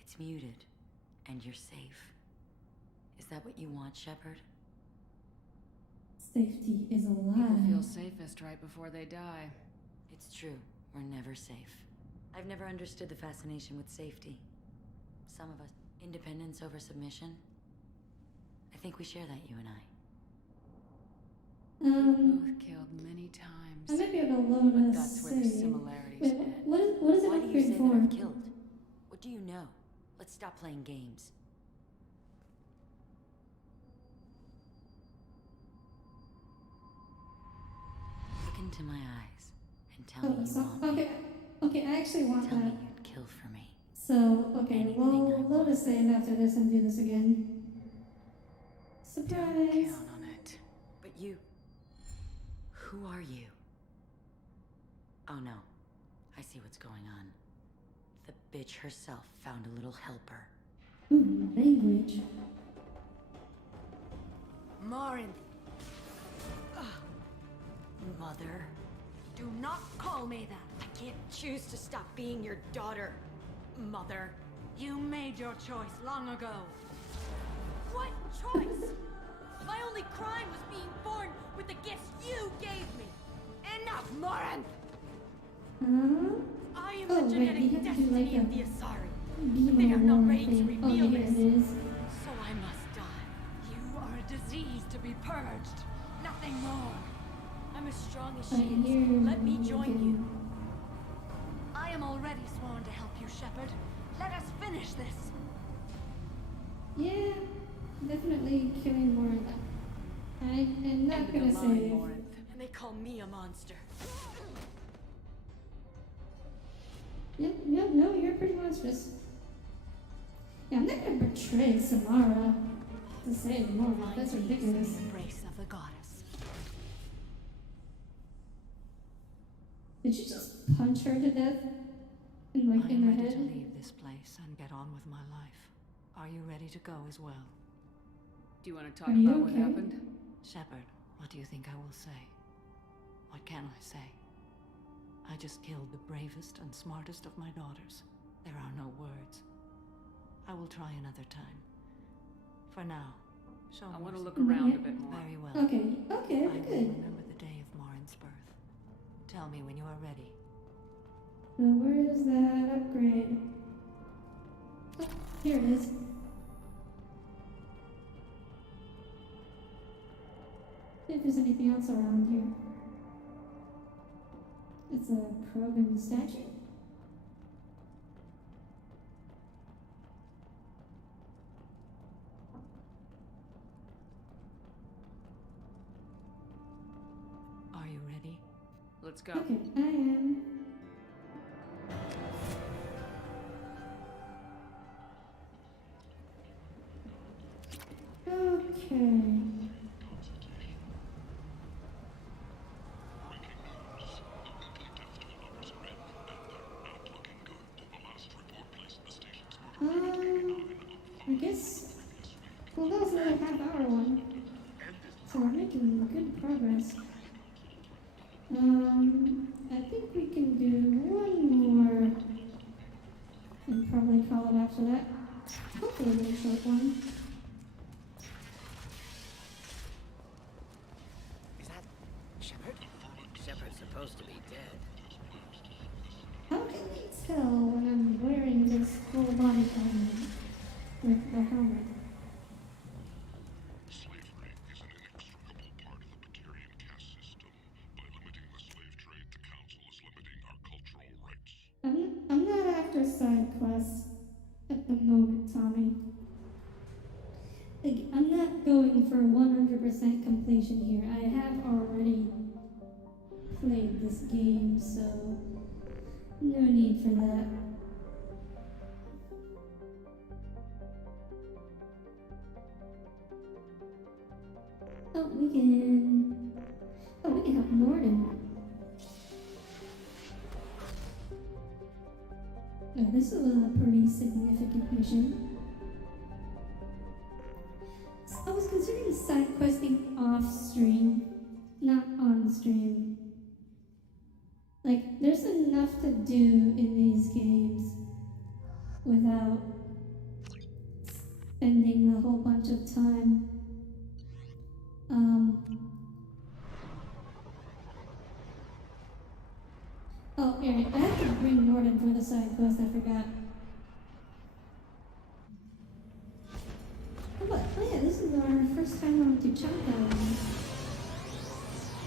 it's muted. And you're safe. Is that what you want, Shepard? Safety is a lie. People feel safest right before they die. It's true. We're never safe. I've never understood the fascination with safety. Some of us, independence over submission. I think we share that, you and I. We've both killed many times. I might be able to load but a that's where the save. similarities Wait, end. what is it Why do you upgrade say for? that I've killed? What do you know? Let's stop playing games. Look into my eyes and tell me you so, want me. okay, I actually want Tell that. me you'd kill for me. So, okay, Anything we'll I load a save after this and do this again. Don't Surprise! count on it. But you... Who are you? Oh no. I see what's going on. The bitch herself found a little helper. Ooh, language. Morin! Mother. Do not call me that. I can't choose to stop being your daughter. Mother. You made your choice long ago. What choice? My only crime was being born with the gifts you gave me. Enough, Morin! I am Oh, the wait, genetic we have to do destiny like a of the Asari. beam They or are not war ready to thing. reveal here this. it is. So I must die. You are a disease to be purged. Nothing more. I'm as strong as she is. Here Let me we join can- you. I am already sworn to help you, Shepard. Let us finish this. Yeah, definitely killing more of that. I'm not End of gonna the line, save. Morin. And they call me a monster. Yep, no, you're pretty monstrous. Yeah, I'm not gonna betray Samara to save more. That's ridiculous. The embrace of the goddess. Did you just punch her to death? In I the am ready head? to leave this place and get on with my life. Are you ready to go as well? Do you want to talk Are you about what okay? happened? Shepard, what do you think I will say? What can I say? I just killed the bravest and smartest of my daughters. There are no words. I will try another time. For now, show I want to mercy. look around a bit more. Very well. Okay, I will good. remember the day of Morin's birth. Tell me when you are ready. So where is that upgrade? Oh, here it is. See if there's anything else around here. It's a Krogan statue. Are you ready? Let's go. Okay, I am. Okay. I guess. Well, that was another half-hour one. So we're making good progress. I think we can do one more. And probably call it after that. Hopefully a really short one. Is that Shepard? Shepard's supposed to be dead. How can we tell when I'm wearing this full body helmet with the helmet? Slavery is an inextricable part of the Batarian caste system. By limiting the slave trade, the Council is limiting our cultural rights. I'm not after side quests at the moment, Tommy. Like, I'm not going for 100% completion here. I have already played this game, so no need for that. Oh, we can help Norden. Oh, this is a pretty significant mission. I was considering side questing off stream, not on stream. Like, there's enough to do in these games without spending a whole bunch of time. Oh, Eric, I have to bring Norden for the side quest, I forgot. Oh yeah, this is our first time on Tuchanka.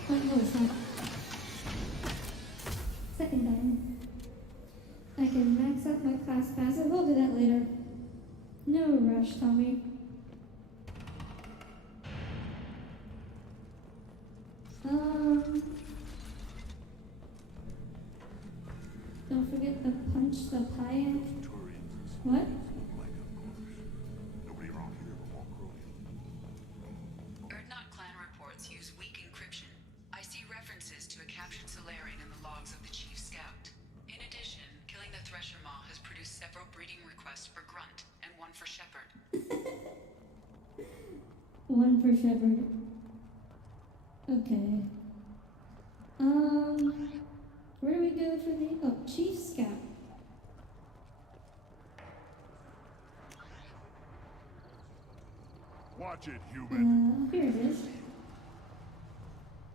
Oh, no, it's not. Second time. I can max out my class passes. We'll do that later. No rush, Tommy. Don't forget to punch the pie in. What? Erdnot clan reports use weak encryption. I see references to a captured Solarian in the logs of the Chief Scout. In addition, killing the Thresher Maw has produced several breeding requests for Grunt and one for Shepard. One for Shepard. Okay. Where do we go for the... Oh, Chief Scout. Watch it, human. Here it is.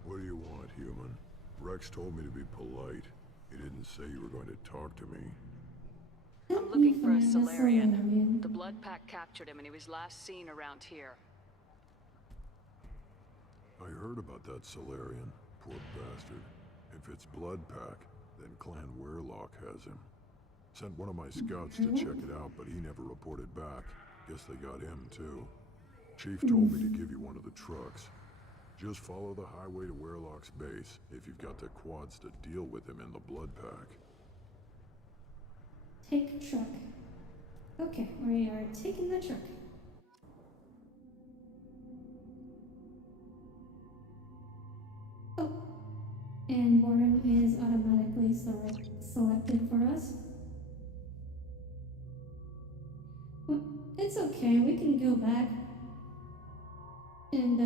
What do you want, human? Rex told me to be polite. He didn't say you were going to talk to me. I'm looking for a Solarian. The Blood Pack captured him and he was last seen around here. I heard about that Solarian. Poor bastard. If it's Blood Pack, then Clan Weirlock has him. Sent one of my scouts to check it out, but he never reported back. Guess they got him, too. Chief told me to give you one of the trucks. Just follow the highway to Weirlock's base if you've got the quads to deal with him in the Blood Pack. Take truck. Okay, we are taking the truck. Oh, and Warden is automatically selected for us. Well, it's okay, we can go back. And,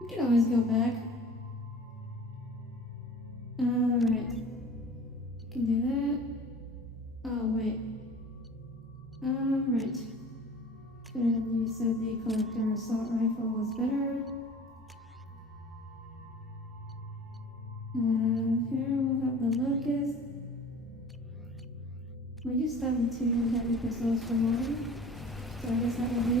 we can always go back. Alright. Can do that. Oh, wait. Right. And you said the collector assault rifle was better. Here we'll have the Locust. We used to have 2 heavy pistols for one, so I guess that will do.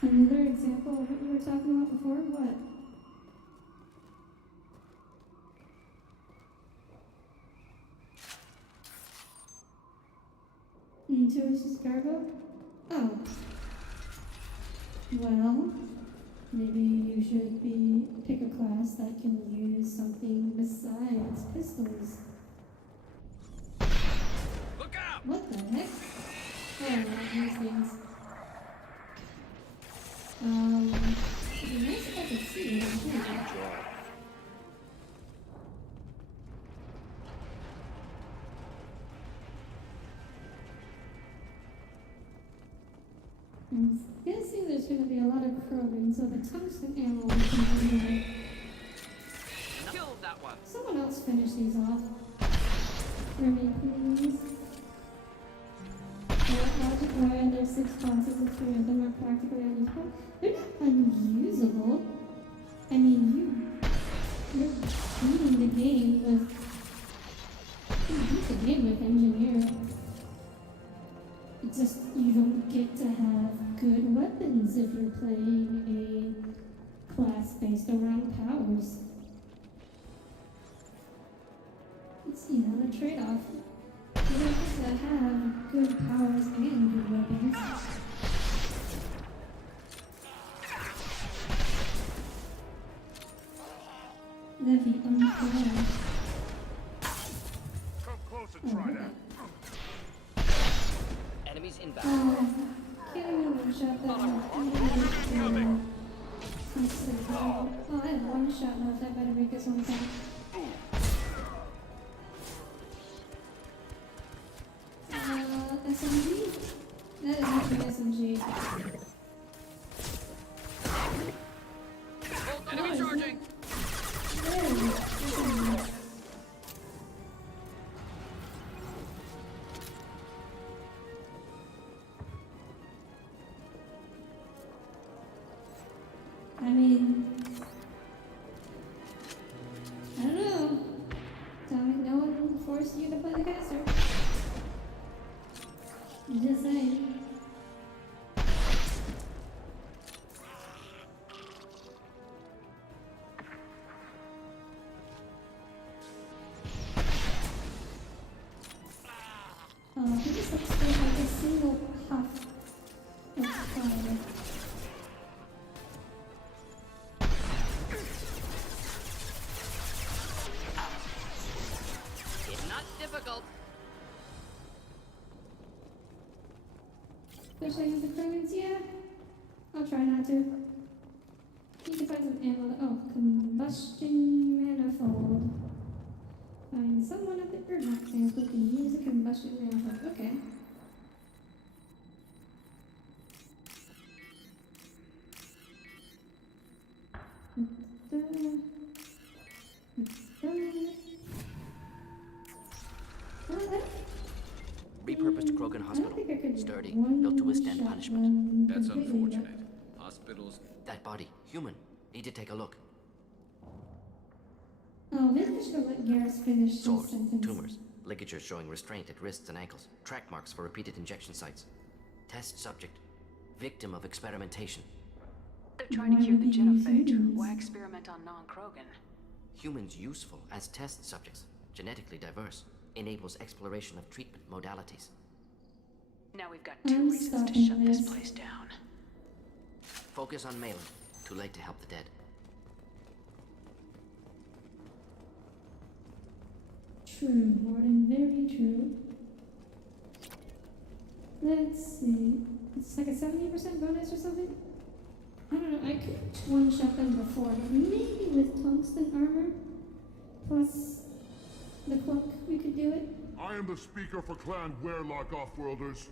Another example of what you were talking about before? What? Tourist cargo? Oh. Well, maybe you should pick a class that can use something besides pistols. Look out! What the heck? Oh, these things. It'd be nice if I could see it. I'm guessing there's going to be a lot of probing, so the tungsten ammo we can do. Killed that one. Someone else finish these off. For me, please. Logic Wire, there's 6 classes and 3 of them are practically unusable. They're not unusable. I mean, you're beating the game with... You beat the game with Engineer. It's just, you don't get to have good weapons if you're playing a class based around powers. It's, you know, the trade-off. You don't get to have good powers and good weapons. That'd be unfair. Come close and try that. Enemies inbound. Can't even one-shot that one. Oh, I had one shot left. I better make this one count. SMG? That is actually SMG. Enemy charging! I mean, I don't know. Tommy, no one forced you to play the caster. I'm just saying. He just looks like a single puff of fire. It's not difficult. Especially with the Krogans, yeah. I'll try not to. Need to find some ammo. Oh, combustion manifold. Find someone at the Erdnot camp who can use a combustion manifold. Okay. Repurposed Krogan Hospital. Sturdy, built to withstand punishment. That's unfortunate. Hospitals... That body, human. Need to take a look. Oh, maybe I should go let Garrus finish his Sores, sentence. tumors, ligatures showing restraint at wrists and ankles, track marks for repeated injection sites. Test subject, victim of experimentation. They're trying to cure the genophage. Why experiment on non-Krogan? Humans useful as test subjects, genetically diverse, enables exploration of treatment modalities. Now we've got two reasons to shut this place down. Focus on Malin. Too late to help the dead. True, Morden, very true. Let's see. It's like a 70% bonus or something? I don't know, I could one-shot them before, but maybe with tungsten armor plus the cloak we could do it. I am the speaker for Clan Werelock, Offworlders.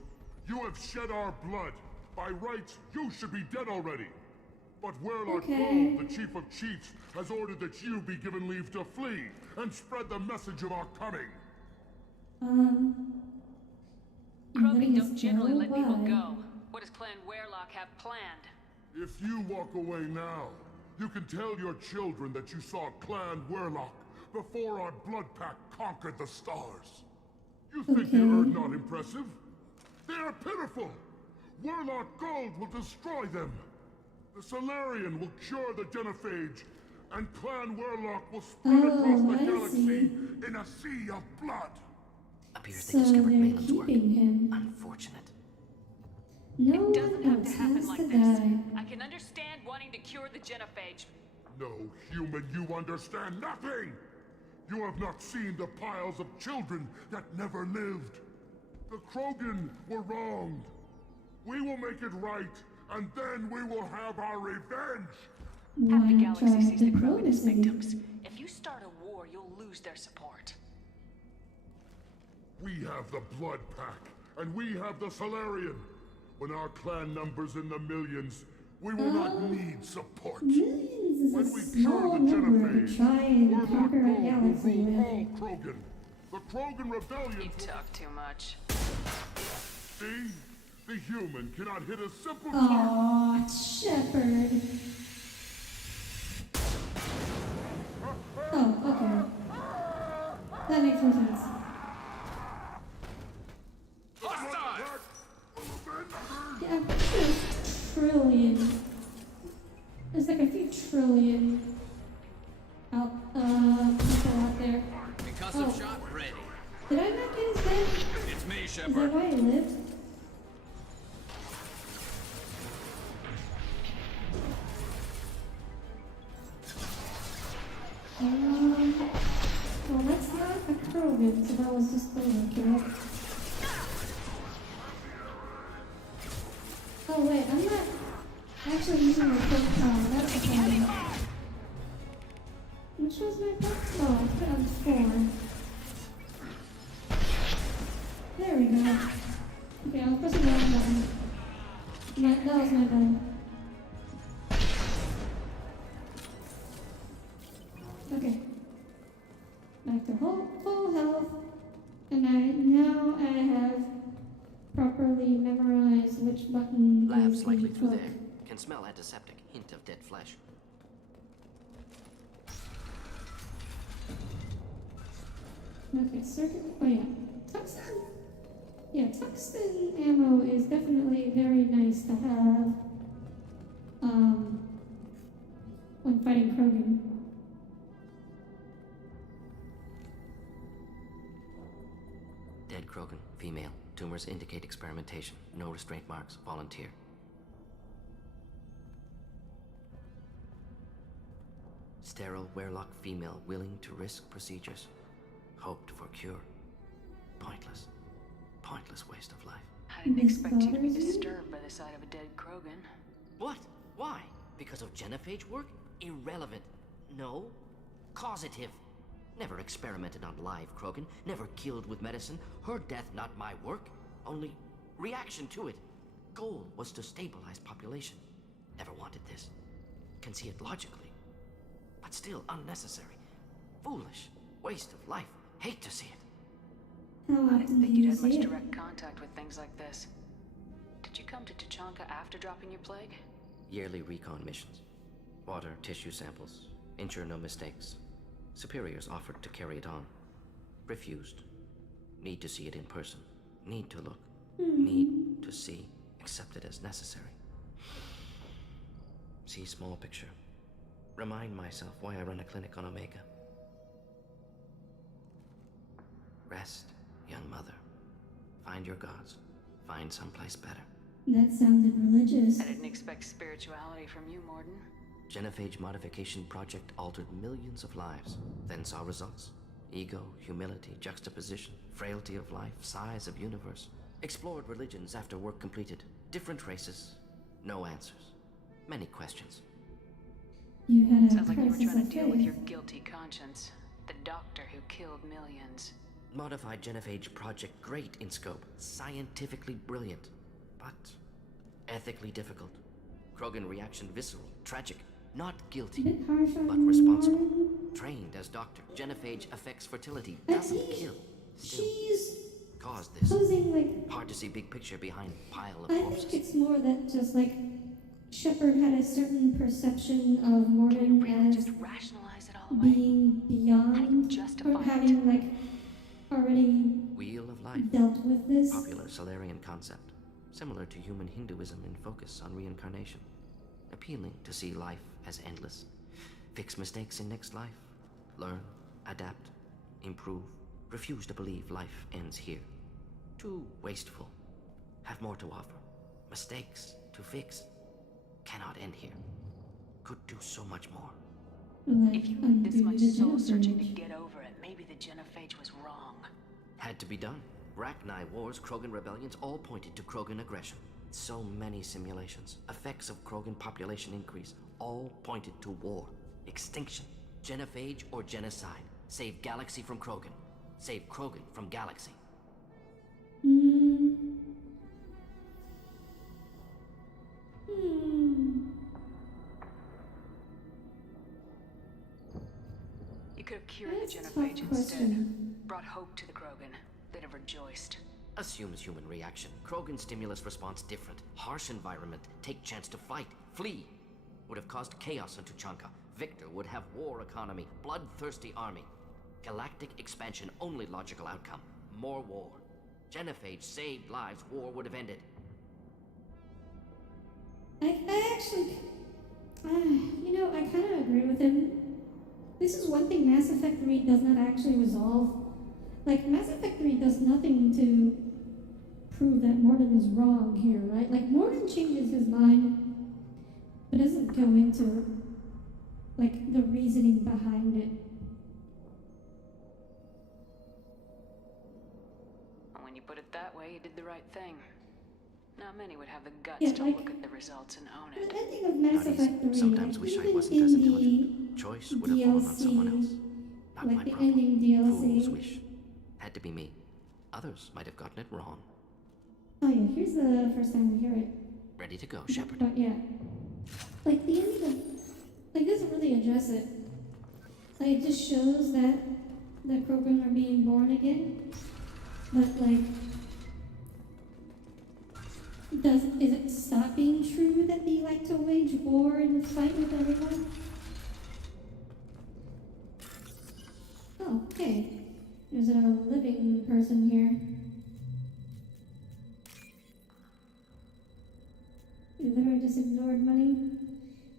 You have shed our blood. By rights, you should be dead already. But Werelock Gold, the Chief of Chiefs, has ordered that you be given leave to flee and spread the message of our coming. Krogan don't generally let people go. What does Clan Werelock have planned? If you walk away now, you can tell your children that you saw Clan Werelock before our Blood Pack conquered the stars. You think the Erdnot impressive? They are pitiful! Werelock Gold will destroy them! The Solarian will cure the genophage, and Clan Werelock will spread across the galaxy in a sea of blood! Appears they discovered Malin's work. Unfortunate. No it doesn't have to happen like this. Die. I can understand wanting to cure the genophage. No, human, you understand nothing! You have not seen the piles of children that never lived. The Krogan were wronged. We will make it right, and then we will have our revenge! Half the galaxy sees the Krogan as victims. If you start a war, you'll lose their support. We have the Blood Pack, and we have the Solarian. When our clan numbers in the millions, we will not need support. Millions is when a we small cure the number to genophage, try and Werelock conquer a Gold galaxy will rule with. all Krogan. The Krogan rebellion. You talk too much. See? The human cannot hit a simple Aww, Shepard. Oh, okay. That makes more sense. Hostile! trillion. There's like a few trillion people out there. Concussive shot ready. Did I not get his head? It's me, Is Shepard. that why he lived? Well, that's not a Krogan, so that was just overkill. Oh wait, I'm not actually using my quick that's the problem. Which was my quick? Oh, I put it on 4. There we go. Okay, I was pressing the wrong button. That was my bad. Okay. Back to full health. And now I have properly memorized which button Lab is slightly the through hook. there. Can smell antiseptic. Hint of dead flesh. Okay, circuit. Oh yeah. Tungsten. Yeah, tungsten ammo is definitely very nice to have. When fighting Krogan. Dead Krogan, female. Tumors indicate experimentation. No restraint marks. Volunteer. Sterile, werelock female, willing to risk procedures. Hoped for cure. Pointless. Pointless waste of life. I didn't expect you to be disturbed by the sight of a dead Krogan. What? Why? Because of genophage work? Irrelevant. No. Causative. Never experimented on live Krogan. Never killed with medicine. Her death, not my work. Only reaction to it. Goal was to stabilize population. Never wanted this. Can see it logically. But still unnecessary. Foolish. Waste of life. Hate to see it. How I didn't often think do you'd you had much see it? direct contact with things like this. Did you come to Tuchanka after dropping your plague? Yearly recon missions. Water, tissue samples. Ensure no mistakes. Superiors offered to carry it on. Refused. Need to see it in person. Need to look. Need to see. Accept it as necessary. See small picture. Remind myself why I run a clinic on Omega. Rest, young mother. Find your gods. Find someplace better. That sounded religious. I didn't expect spirituality from you, Morden. Genophage modification project altered millions of lives, then saw results. Ego, humility, juxtaposition, frailty of life, size of universe. Explored religions after work completed. Different races. No answers. Many questions. You had a Sounds like you were crisis trying of to deal with faith. your guilty conscience. The doctor who killed millions. Modified genophage project great in scope. Scientifically brilliant. But ethically difficult. Krogan reaction visceral, tragic. Not guilty, Bit harsh on but responsible. Morden. Trained as doctor. Genophage affects fertility. I Doesn't think kill. Still she's caused this. posing like. Hard to see big picture behind pile of I corpses. think it's more that just like Shepard had a certain perception of Morden as Just rationalize it all away. being beyond or having like already Wheel of life. dealt with this. Popular Solarian concept. Similar to human Hinduism in focus on reincarnation. Appealing to see life as endless. Fix mistakes in next life. Learn, adapt, improve. Refuse to believe life ends here. Too wasteful. Have more to offer. Mistakes to fix. Cannot end here. Could do so much more. Like, If you had this much undo the soul searching to genophage. get over it, maybe the genophage was wrong. Had to be done. Rachni wars, Krogan rebellions, all pointed to Krogan aggression. So many simulations. Effects of Krogan population increase. All pointed to war. Extinction. Genophage or genocide. Save galaxy from Krogan. Save Krogan from galaxy. You could have cured That's the a tough genophage instead. question. Brought hope to the Krogan. They'd have rejoiced. Assumes human reaction. Krogan stimulus response different. Harsh environment. Take chance to fight. Flee. Would have caused chaos in Tuchanka. Victor would have war economy. Bloodthirsty army. Galactic expansion only logical outcome. More war. Genophage saved lives. War would have ended. I actually, I kind of agree with him. This is one thing Mass Effect 3 does not actually resolve. Like, Mass Effect 3 does nothing to prove that Mordin is wrong here, right? Like, Mordin changes his mind, but doesn't go into, like, the reasoning behind it. When you put it that way, you did the right thing. Not many would have the guts Yeah, to like, look at the results and own it. The ending of Mass Effect 3, Sometimes like, wish I even wasn't as in the intelligent. Choice would have fallen on someone else. DLC, Not like my the problem. ending DLC. Fool's wish. Had to be me. Others might have gotten it wrong. Oh yeah, here's the first time we hear it. Ready to go, Shepard. But yeah. Like, the ending of, like, doesn't really address it. Like, it just shows that the Krogan are being born again. But, like, is it stop being true that they like to wage war and fight with everyone? Oh, hey. There's a living person here. You literally just ignored money?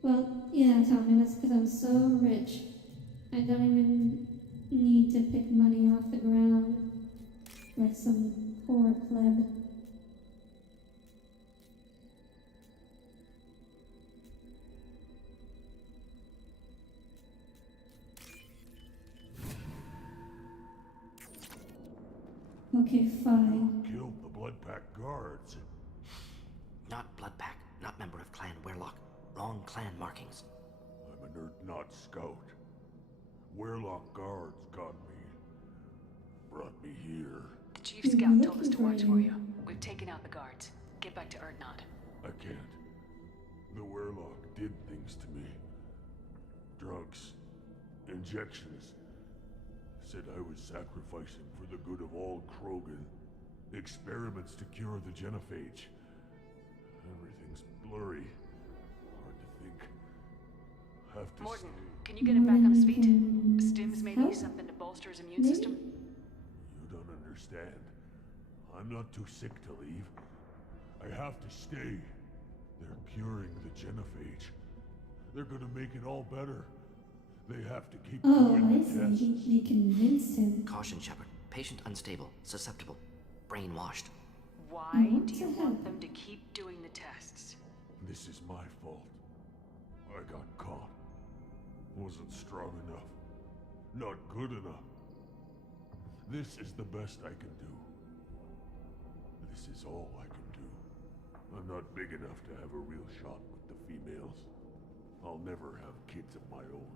Well, yeah, Tommy, that's because I'm so rich. I don't even need to pick money off the ground like some poor pleb. Okay, fine. Killed the Bloodpack guards. Not Bloodpack, not member of Clan Werlock. Wrong clan markings. I'm a nerd, not scout. Werlock guards got me. Brought me here. The Chief Scout told us to watch for you. We've taken out the guards. Get back to Erdnot. I can't. The Werlock did things to me. Drugs. Injections. Said I was sacrificing for the good of all Krogan. Experiments to cure the genophage. Everything's blurry. Hard to think. Have to Morton, stay. can you get him back on his feet? Stims maybe something to bolster his immune system? You don't understand. I'm not too sick to leave. I have to stay. They're curing the genophage. They're gonna make it all better. They have to keep Oh, doing I the tests. see. He convinced him. Caution, Shepard. Patient unstable, susceptible, brainwashed. Why What do you the want hell? them to keep doing the tests? This is my fault. I got caught. Wasn't strong enough. Not good enough. This is the best I can do. This is all I can do. I'm not big enough to have a real shot with the females. I'll never have kids of my own.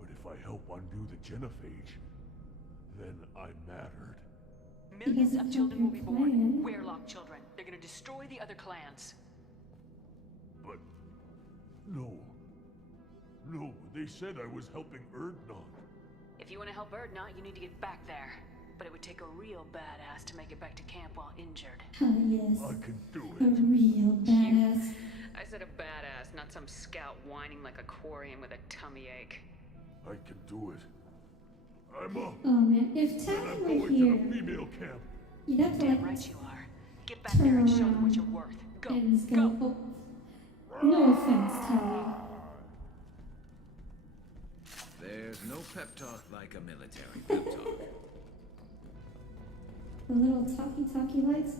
But if I help undo the genophage, then I mattered. Millions of help children will be your born. clan. Werlock children. They're gonna destroy the other clans. But... No. No, they said I was helping Erdnot. If you want to help Erdnot, you need to get back there. But it would take a real badass to make it back to camp while injured. Oh, yes. I can do A it. real badass. I said a badass, not some scout whining like a quarian with a tummy ache. I can do it. I'm up. Oh man, if And Tally I'm were going here, to the female camp. you'd have to Damn like right you are. Get back there and show them what you're worth. Go, and just go. go. Oh, no offense, Tally. There's no pep talk like a military pep talk. The little talkie lights.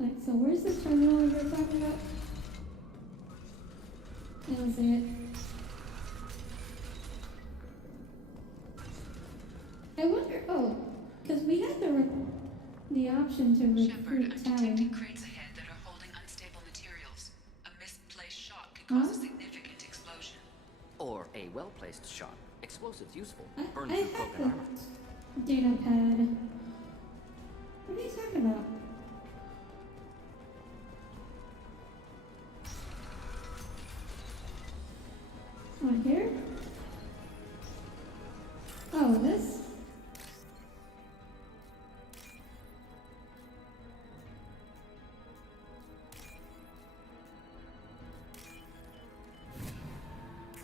Like, so where's the terminal you're talking about? I don't see it. I wonder. Oh, because we had the option to Shepard, recruit I'm Tally. detecting crates ahead that are holding unstable materials. A misplaced shot could cause a significant explosion. Or a well-placed shot. Explosives useful. I Burn have through Krogan armor. the data pad. What are you talking about? On here? Oh, this?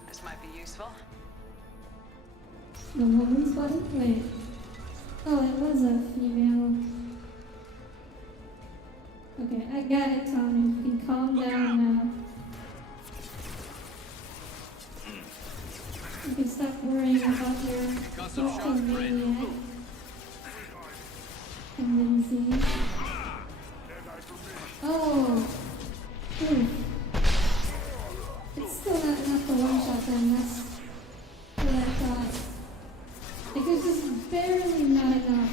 This might be useful. The woman's body? Wait. Oh, it was a female. Okay, I got it, Tommy. You can calm down now. You can stop worrying about your maniac tendencies. Oh! Oof. It's still not enough to one-shot them, that's what I thought. Like, there's just barely not enough.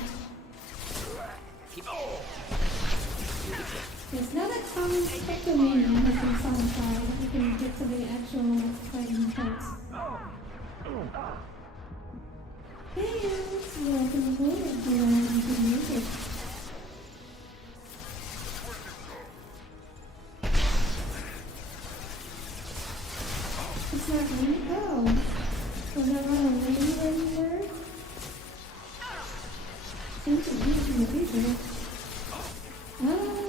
Yes, now that Tommy's Pectomania has been solidified, we can get to the actual fighting parts. Hey, welcome aboard, glad you could make it. It's not raining? Oh. Was that not a rain where you were? Seems to be in the future. Oh.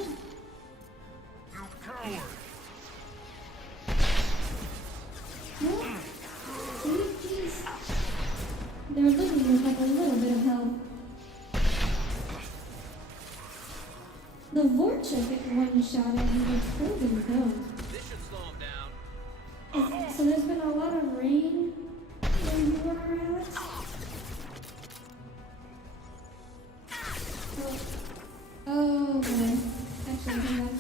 They're living with like a little bit of help. The Vorchuk at one shot at me was proven though. This should slow him down. So there's been a lot of rain where you were, Alex? Oh, okay. Actually, hang on.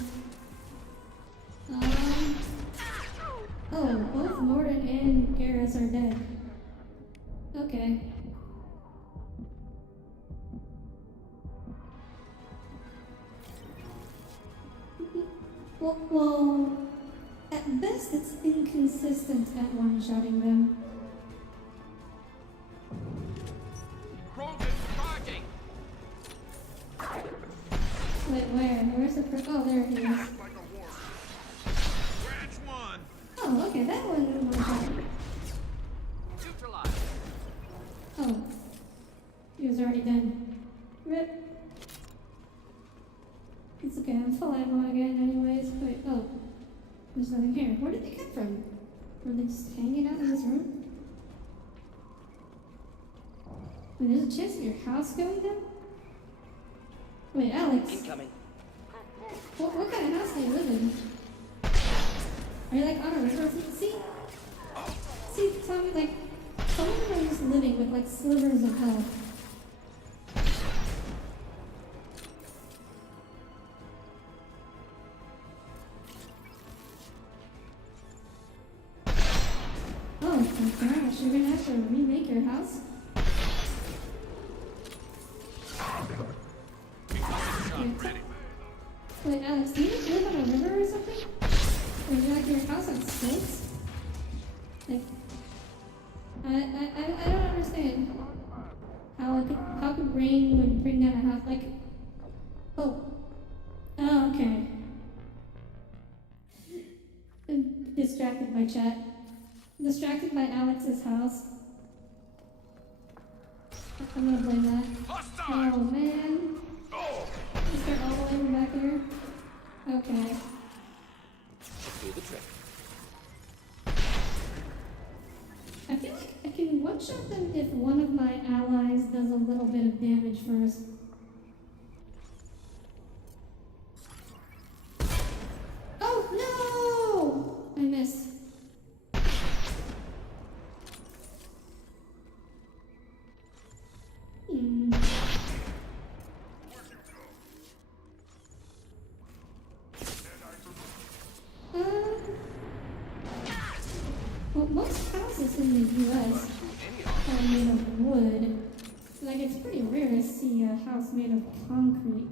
Oh, both Mordin and Garrus are dead. Okay. Well, at best it's inconsistent at one-shotting them. Wait, where? Where's the oh, there it is. Oh, okay, that one is one-shot. Oh. He was already done. Rip. It's okay, I'm full ammo again anyways. Wait, oh. There's nothing here. Where did they come from? Were they just hanging out in this room? Wait, there's a chance of your house going down? Wait, Alex. Incoming. What kind of house do you live in? Are you like on a river? See, Tommy, like, some of them are just living with like slivers of health. Oh my gosh, you're gonna have to remake your house? Wait, Alex, do you live on a river or something? Or is like your house on stilts? Like, I don't understand how could rain would bring down a house, like, oh, okay. Distracted by chat. Distracted by Alex's house. I'm gonna blame that. Oh man. Is there all the way back here? Okay. Do the trick. I feel like I can one-shot them if one of my allies does a little bit of damage first. Oh no! I missed. Well, most houses in the U.S. are made of wood. Like, it's pretty rare to see a house made of concrete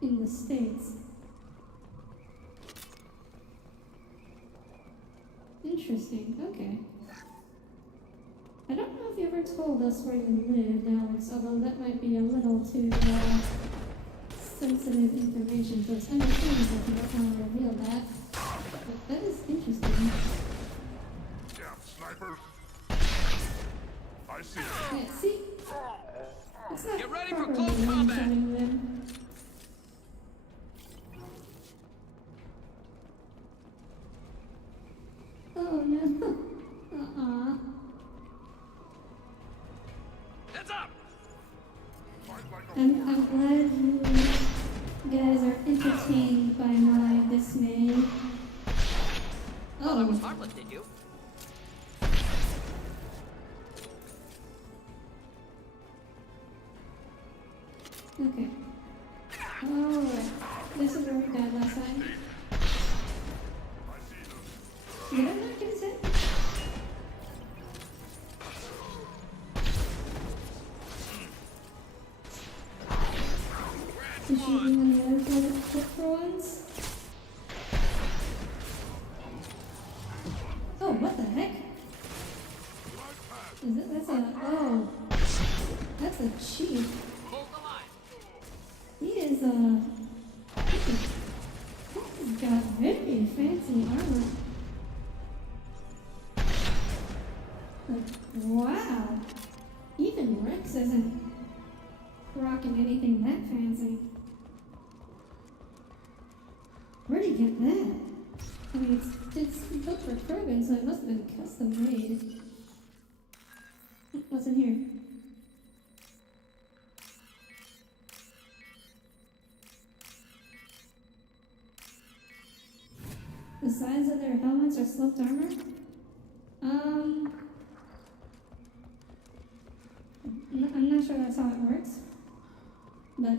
in the States. Interesting, okay. I don't know if you ever told us where you lived, Alex, although that might be a little too sensitive information, so it's understandable if you don't want to reveal that. But that is interesting. Sniper! I see. Yeah, see? It's not Get ready for properly close combat! one-shotting them. Oh no. Heads up! I'm glad you guys are entertained by my dismay. Oh, that was harmless, did you? Okay. Alright. This is where we died last time. Did I not get his head? Is she doing the other for once? Oh, what the heck? Is it? That's a. Oh. That's a chief. He is he's got very fancy armor. Like, wow. Even Rex isn't rocking anything that fancy. Where'd he get that? I mean, it's built for Krogan, so it must have been custom made. What's in here? The size of their helmets are sloped armor? I'm not sure that's how it works, but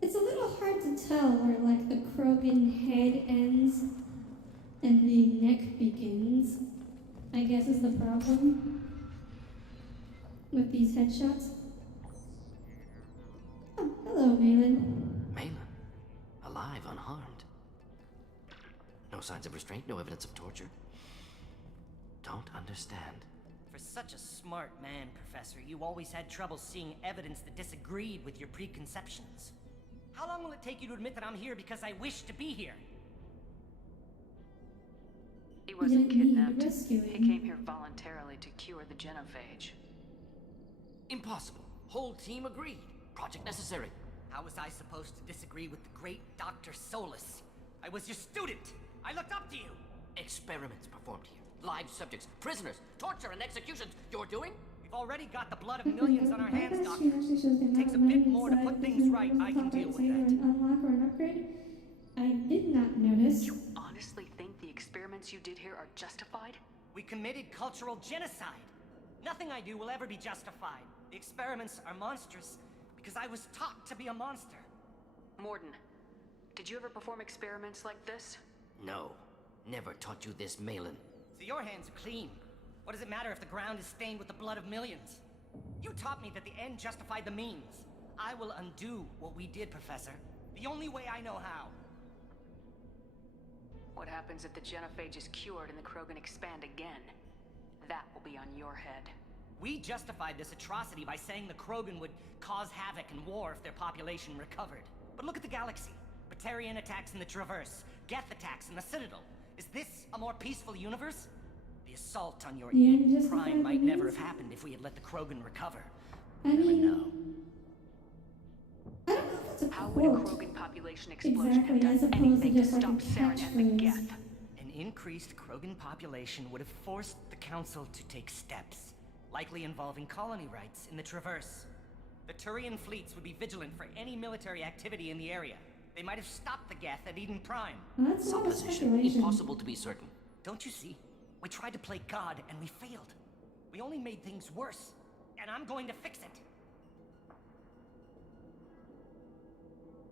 it's a little hard to tell where like the Krogan head ends and the neck begins, I guess is the problem with these headshots. Oh, hello, Malin. Malin? Alive, unharmed. No signs of restraint, no evidence of torture. Don't understand. For such a smart man, Professor, you always had trouble seeing evidence that disagreed with your preconceptions. How long will it take you to admit that I'm here because I wish to be here? He wasn't kidnapped. He came here voluntarily to cure the genophage. Impossible. Whole team agreed. Project necessary. How was I supposed to disagree with the great Dr. Solus? I was your student. I looked up to you. Experiments performed here. Live subjects, prisoners, torture and executions. You're doing? We've already got the blood of millions on our hands, Doctor. It takes a bit more to put things right. I can deal with that. Unlock or an upgrade? I did not notice. You honestly think the experiments you did here are justified? We committed cultural genocide. Nothing I do will ever be justified. The experiments are monstrous because I was taught to be a monster. Mordin, did you ever perform experiments like this? No. Never taught you this, Malin. So your hands are clean. What does it matter if the ground is stained with the blood of millions? You taught me that the end justified the means. I will undo what we did, Professor. The only way I know how. What happens if the genophage is cured and the Krogan expand again? That will be on your head. We justified this atrocity by saying the Krogan would cause havoc and war if their population recovered. But look at the galaxy. Batarian attacks in the Traverse, Geth attacks in the Citadel. Is this a more peaceful universe? The assault on your Eden Prime might never have happened if we had let the Krogan recover. I mean, know. I don't know if it's a How quote. would a Krogan population explosion Exactly, have as done opposed to anything just to like stop a Saren and the catchphrase. Geth? An increased Krogan population would have forced the Council to take steps, likely involving colony rights in the Traverse. The Turian fleets would be vigilant for any military activity in the area. They might have stopped the Geth at Eden Prime. Well, that's a lot of Supposition. speculation. Impossible to be certain. Don't you see? We tried to play God and we failed. We only made things worse. And I'm going to fix it.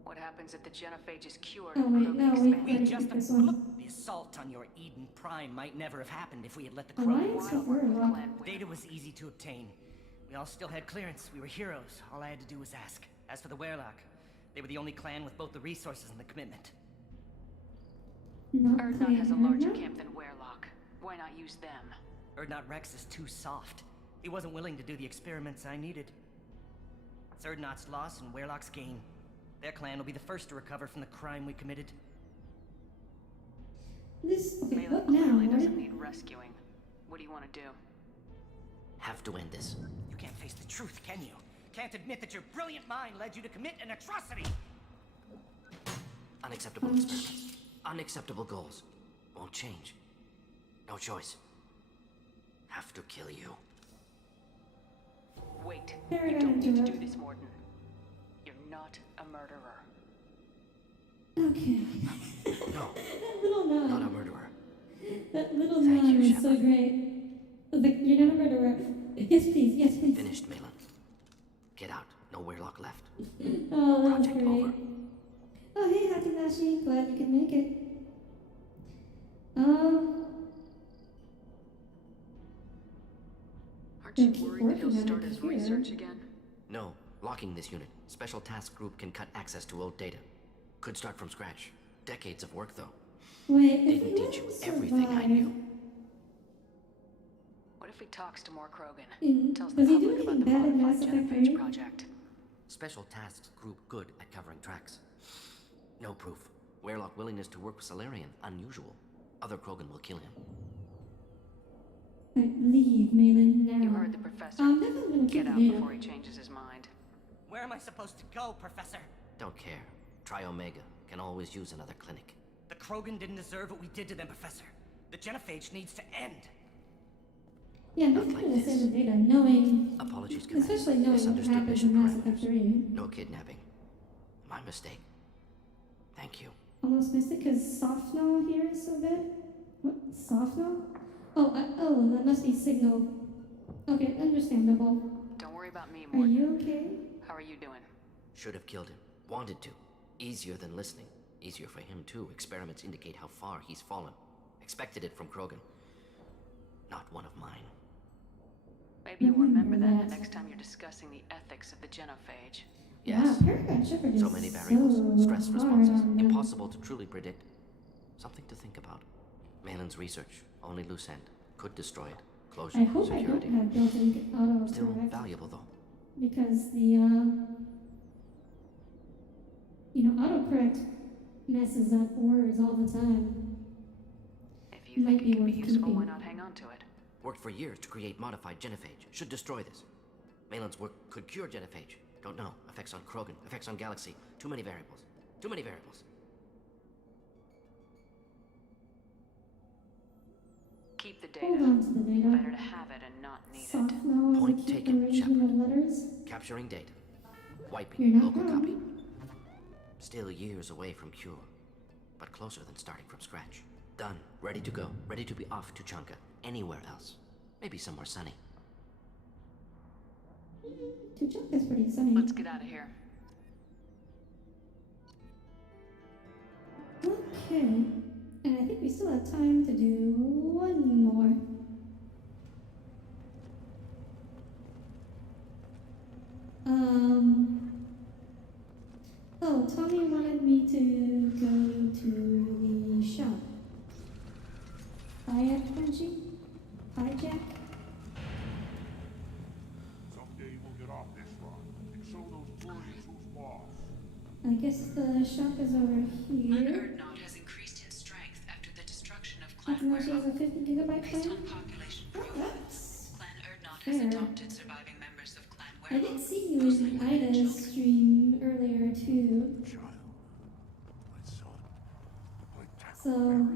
What happens if the genophage is cured Oh, and wait, Krogan no, expand? We wait, just this one. look. The assault on your Eden Prime might never have happened if we had let the Alliance Krogan of Warlock. Data was easy to obtain. We all still had clearance. We were heroes. All I had to do was ask. As for the Werlock, they were the only clan with both the resources and the commitment. Not Erdnot playing has a larger Erdnot? camp than Werlock. Why not use them? Erdnot Rex is too soft. He wasn't willing to do the experiments I needed. It's Erdnot's loss and Werlock's gain. Their clan will be the first to recover from the crime we committed. This, okay, Malin what now? clearly What doesn't did- need rescuing. What do you want to do? Have to end this. You can't face the truth, can you? Can't admit that your brilliant mind led you to commit an atrocity! Unacceptable experiments. Unacceptable goals. Won't change. No choice. Have to kill you. Wait. Fair You don't need to enough. do this, Mordin. You're not a murderer. Okay. No. That little nod. Not a murderer. That That little nod is so great. I was like, you're not a murderer. Yes, please. Yes, please. Finished, Malin. Get out. No Weirlock left. Oh, that was Project great. over. Oh, hey, Hakunashi. Glad you could make it. Aren't you worried that he'll start his research again? No. Locking this unit. Special Task Group can cut access to old data. Could start from scratch. Decades of work, though. Wait, if Didn't we teach you let everything I survive, knew. What if he talks to more Krogan? Mm, Tells the does he do public about anything the bad in modified Mass Effect Genophage 3? project? Special Tasks Group good at covering tracks. No proof. Weirlock willingness to work with Solarian. Unusual. Other Krogan will kill him. Right, leave, Malin, now. You heard the professor. I'm definitely gonna Get keep out Data. before he changes his mind. Where am I supposed to go, Professor? Don't care. Try Omega. Can always use another clinic. The Krogan didn't deserve what we did to them, Professor. The Genophage needs to end. Yeah, I'm Not definitely like gonna save this. the data, knowing... Apologies, Commander. Especially knowing what Misunderstood happened mission in Mass parameters. Effect 3. No kidnapping. My mistake. Thank you. Almost missed it because Softno here is so good. What? Softno? Oh, that must be Signal. Okay, understandable. Don't worry about me, Are Morgan. you okay? How are you doing? Should have killed him. Wanted to. Easier than listening. Easier for him, too. Experiments indicate how far he's fallen. Expected it from Krogan. Not one of mine. Maybe you'll remember that that. the next time you're discussing the ethics of the Genophage. Yes. Wow, Paragon Shepard is So many variables. Stress hard responses. on them. Impossible to truly predict. Something to think about. Malin's research. Only loose end. Could destroy it. Closure. I hope I security. don't have built-in autocorrect. Still valuable, though. Because the, autocorrect messes up words all the time. If you Might think be it can be worth useful, keeping. why not hang on to it? Worked for years to create modified Genophage. Should destroy this. Malin's work could cure Genophage. Don't know. Effects on Krogan. Effects on Galaxy. Too many variables. Too many variables. Keep the Hold data. on to the data. Better to have it and not need it. Softno is a Point cute taken, arrangement of letters. Capturing data. You're Wiping not local wrong. copy. Still years away from cure. But closer than starting from scratch. Done. Ready to go. Ready to be off to Chunka. Anywhere else. Maybe somewhere sunny. Tuchanka's pretty sunny. Let's get out of here. Okay. And I think we still have time to do one more. Oh, Tommy wanted me to go to the shop. Hijack? Someday we'll get off this run and show those Turians who's boss. I guess the shop is over here. Erdnot has increased its strength after the destruction of Clan Hakunashi has a Weirlock. 50 gigabyte Based plan? on population Oh, profiles, that's Clan Erdnot has fair. adopted surviving members of Clan I Weirlock. did see you mostly in women and Ida's children. stream earlier too. My son. Like So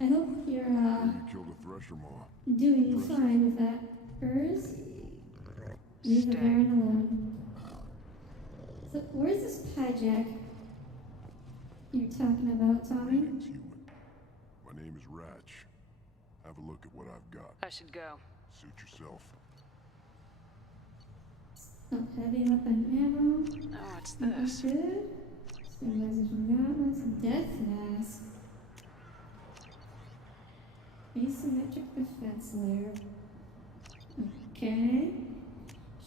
I hope you're You killed a Thresher Maw. doing fine with that. Urs? Leave the Baron alone. So where's this hijack you're talking about, Tommy? Greetings, human. My name is Ratch. Have a look at what I've got. I should go. Suit yourself. Oh, heavy weapon ammo. Oh, what's That's this? good. Stabilization gauntlets. Death mask. Asymmetric defense layer. Okay.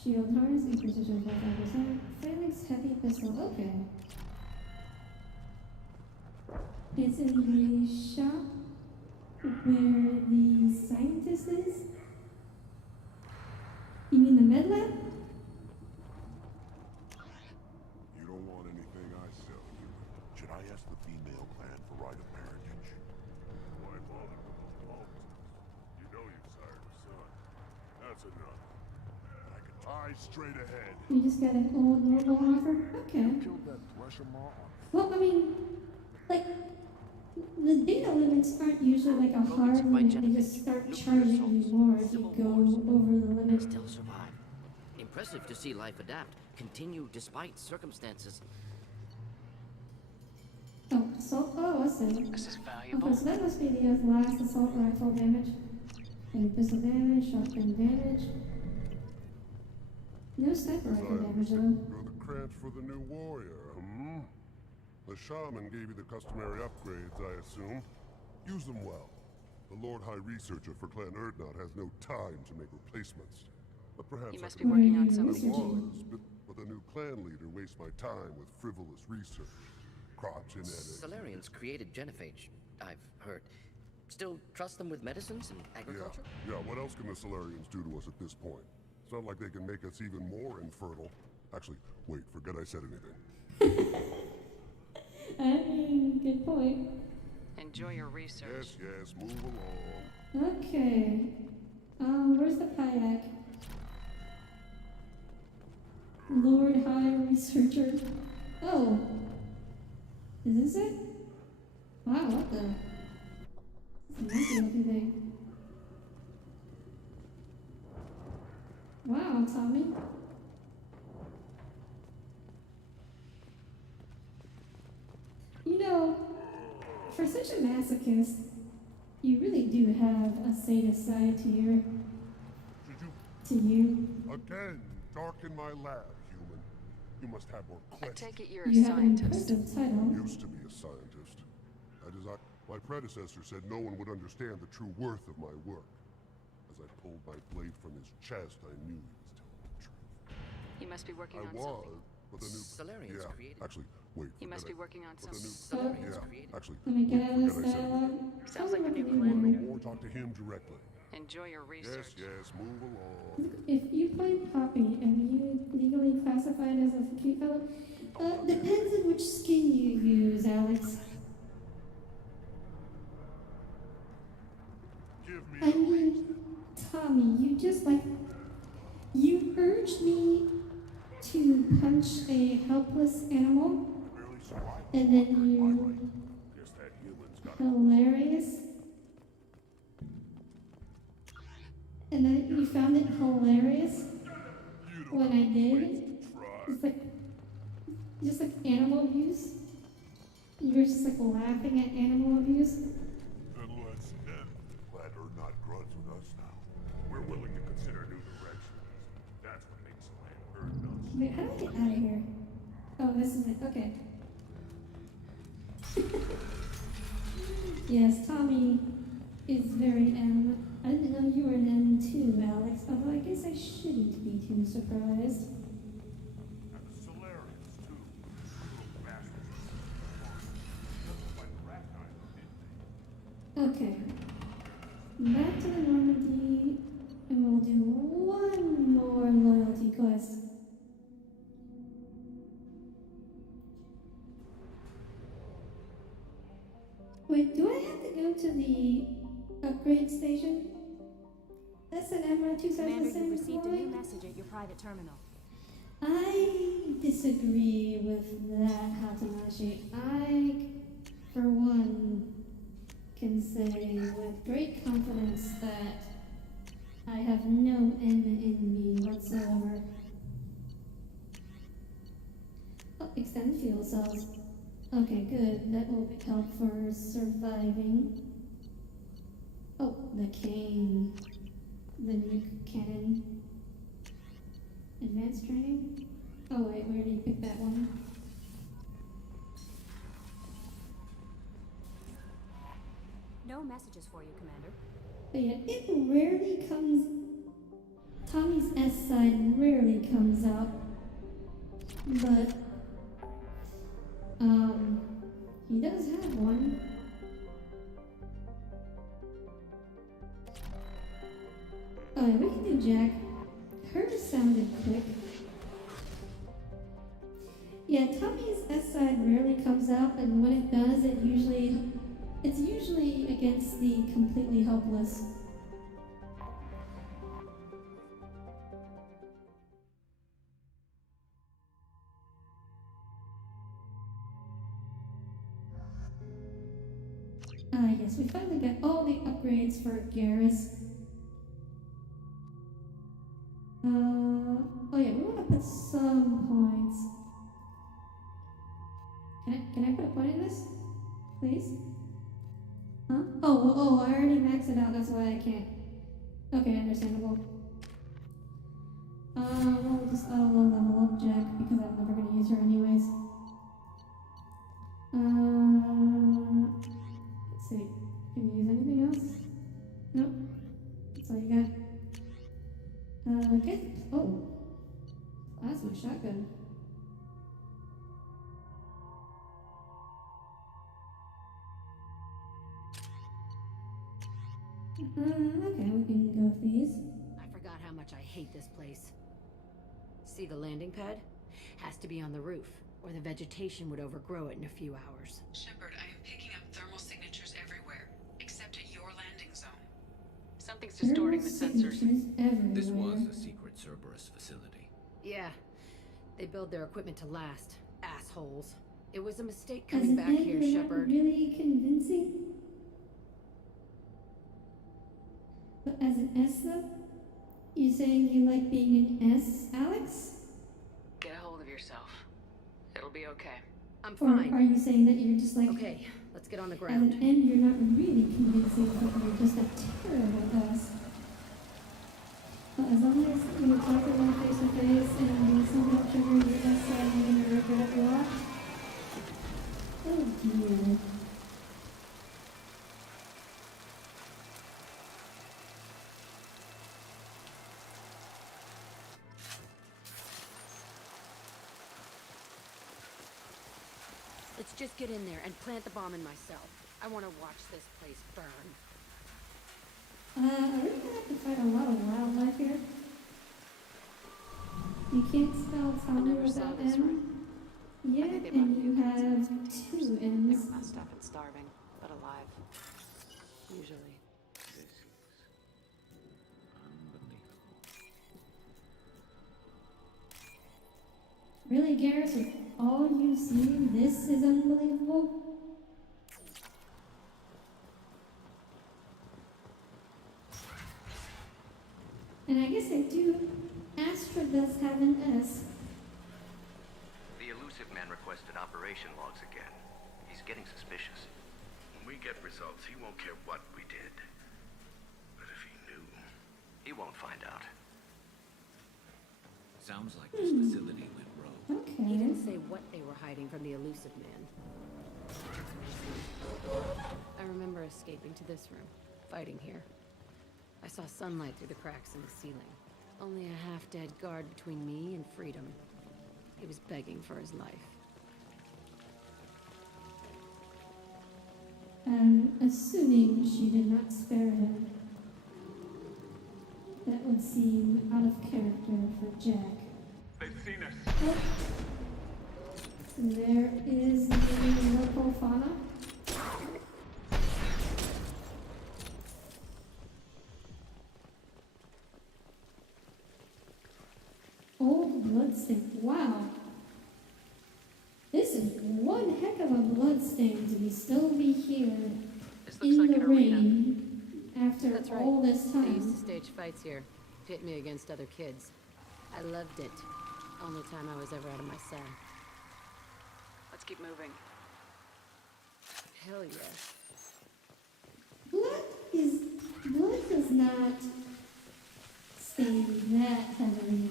Shield harness increases your 5%. Phalanx heavy pistol. Okay. It's in the shop where the scientist is? You mean the med lab? You don't want anything I sell, human. Should I ask the female clan for right of parentage? Why bother with those politics? You know you've sired a son. That's enough. I can eyes straight ahead. You just got an old normal offer? Okay. You killed that Thresher Maw on Well, I mean, like, the data limits aren't usually like a hard limit. They just start charging you more if you go over the limit. Still survive. Impressive to see life adapt. Continue despite circumstances. Oh, Assault. Oh, I see. This is valuable. Okay, so that must be the last assault rifle damage. Heavy pistol damage, shotgun damage. No sniper rifle damage though. You're the cramps for the new warrior, hmm? The shaman gave you the customary upgrades, I assume. Use them well. The Lord High Researcher for Clan Urdnot has no time to make replacements. But perhaps You must I be working on I something. was, but the new clan leader wastes my time with frivolous research. Crop genetics. Solarians created genophage, I've heard. Still trust them with medicines and agriculture? Yeah, what else can the Solarians do to us at this point? It's not like they can make us even more infertile. Actually, wait, forget I said anything. I mean, good point. Enjoy your research. Yes, move along. Okay. Where's the kayak? Lord High Researcher. Oh. Is this it? Wow, what the? It's a monkey looking thing. Wow, Tommy. You know, for such a masochist, you really do have a sadist side to your... to you. Again, darken my lab, human. You must have more I questions. take it you're a You have an scientist. impressive title. Used to be a scientist. My predecessor said no one would understand the true worth of my work. As I pulled my blade from his chest, I knew he was telling the truth. You must be working I on was, something. but the new... Solarians yeah, created. actually, wait. You must be forget working on but the something. new... Solarians yeah, created. actually, Let me get out of this forget I said dialogue. anything. Sounds like a new Tell me plan what leader. to do. Or talk to him directly. Enjoy your research. Yes, move along. If you play Poppy, are you legally classified as a cute fellow? Depends on which skin you use, Alex. Give me I mean, Tommy, you just you urged me to punch a helpless animal, Barely survived. and then you Guess that human's got hilarious. And then you found it hilarious when I did. It's just like animal abuse. You were just like laughing at animal abuse. Then let's end. Glad Urdnot grudge with us now. We're willing to consider new directions. That's what makes Clan Urdnot. Wait, how do I get out of here? Oh, this is it. Okay. Yes, Tommy is very M. I didn't know you were an M too, Alex. Although I guess I shouldn't be too surprised. And the Solarians, too. Little bastards. Just like the rat guy, didn't they? Okay. Back to the Normandy, and we'll do one more loyalty quest. Wait, do I have to go to the upgrade station? That's an Emerald 2007 Commander, you received a new point? message at your private terminal. I disagree with that, Hatamashi. I, for one, can say with great confidence that I have no M in me whatsoever. Oh, extended fuel cells. Okay, good. That will help for surviving. Oh, the cane. The nuke cannon. Advanced training? Oh wait, we already picked that one. No messages for you, Commander. But yeah, it rarely comes... Tommy's S side rarely comes out. But... he does have one. Oh yeah, we can do Jack. Hers sounded quick. Yeah, Tommy's S side rarely comes out, and when it does, it's usually against the completely helpless. Ah, yes, we finally got all the upgrades for Garrus. Oh yeah, we want to put some points. Can I put a point in this? Please? Huh? Oh, I already maxed it out, that's why I can't. Okay, understandable. We'll just auto level up Jack because I'm never gonna use her anyways. Let's see. Can you use anything else? Nope. That's all you got. Okay. Oh. Plasma shotgun. Okay, we can go with these. I forgot how much I hate this place. See the landing pad? Has to be on the roof, or the vegetation would overgrow it in a few hours. Shepard, I am picking up thermal signatures everywhere, except at your landing zone. Something's distorting the sensors. This was a secret Cerberus facility. Yeah. They build their equipment to last. Assholes. It was a mistake coming back here, Shepard. Really convincing? But as an S though? You saying you like being an S, Alex? Get a hold of yourself. It'll be okay. I'm Or fine. are you saying that you're just like... Okay, let's get on the As ground. an N, you're not really convincing, but you're just a terrible S. But as long as you talk to them face to face and you somehow trigger your S side, you're gonna regret it a lot. Oh dear. Let's just get in there and plant the bomb in myself. I want to watch this place burn. Are we gonna have to fight a lot of wildlife here? You can't spell I Tommy never saw without this M. right. Yeah, I think they and might you be have Americans. two They M's. were messed up and starving, but alive. Usually. This is unbelievable. Really, Garrus, with all you've seen, this is unbelievable? And I guess I do. Astra does have an S. The elusive man requested operation logs again. He's getting suspicious. When we get results, he won't care what we did. But if he knew... He won't find out. Sounds like this facility went rogue. Okay. He didn't say what they were hiding from the elusive man. I remember escaping to this room, fighting here. I saw sunlight through the cracks in the ceiling. Only a half-dead guard between me and freedom. He was begging for his life. Assuming she did not spare him. That would seem out of character for Jack. They've seen us. Oh. There is the local fauna. Old bloodstain. Wow. This is one heck of a bloodstain to still be here This looks in like the an arena. rain after That's right. all this They used time. to stage fights here, pit me against other kids. I loved it. Only time I was ever out of my cell. Let's keep moving. Hell yeah. Blood does not stain that heavily.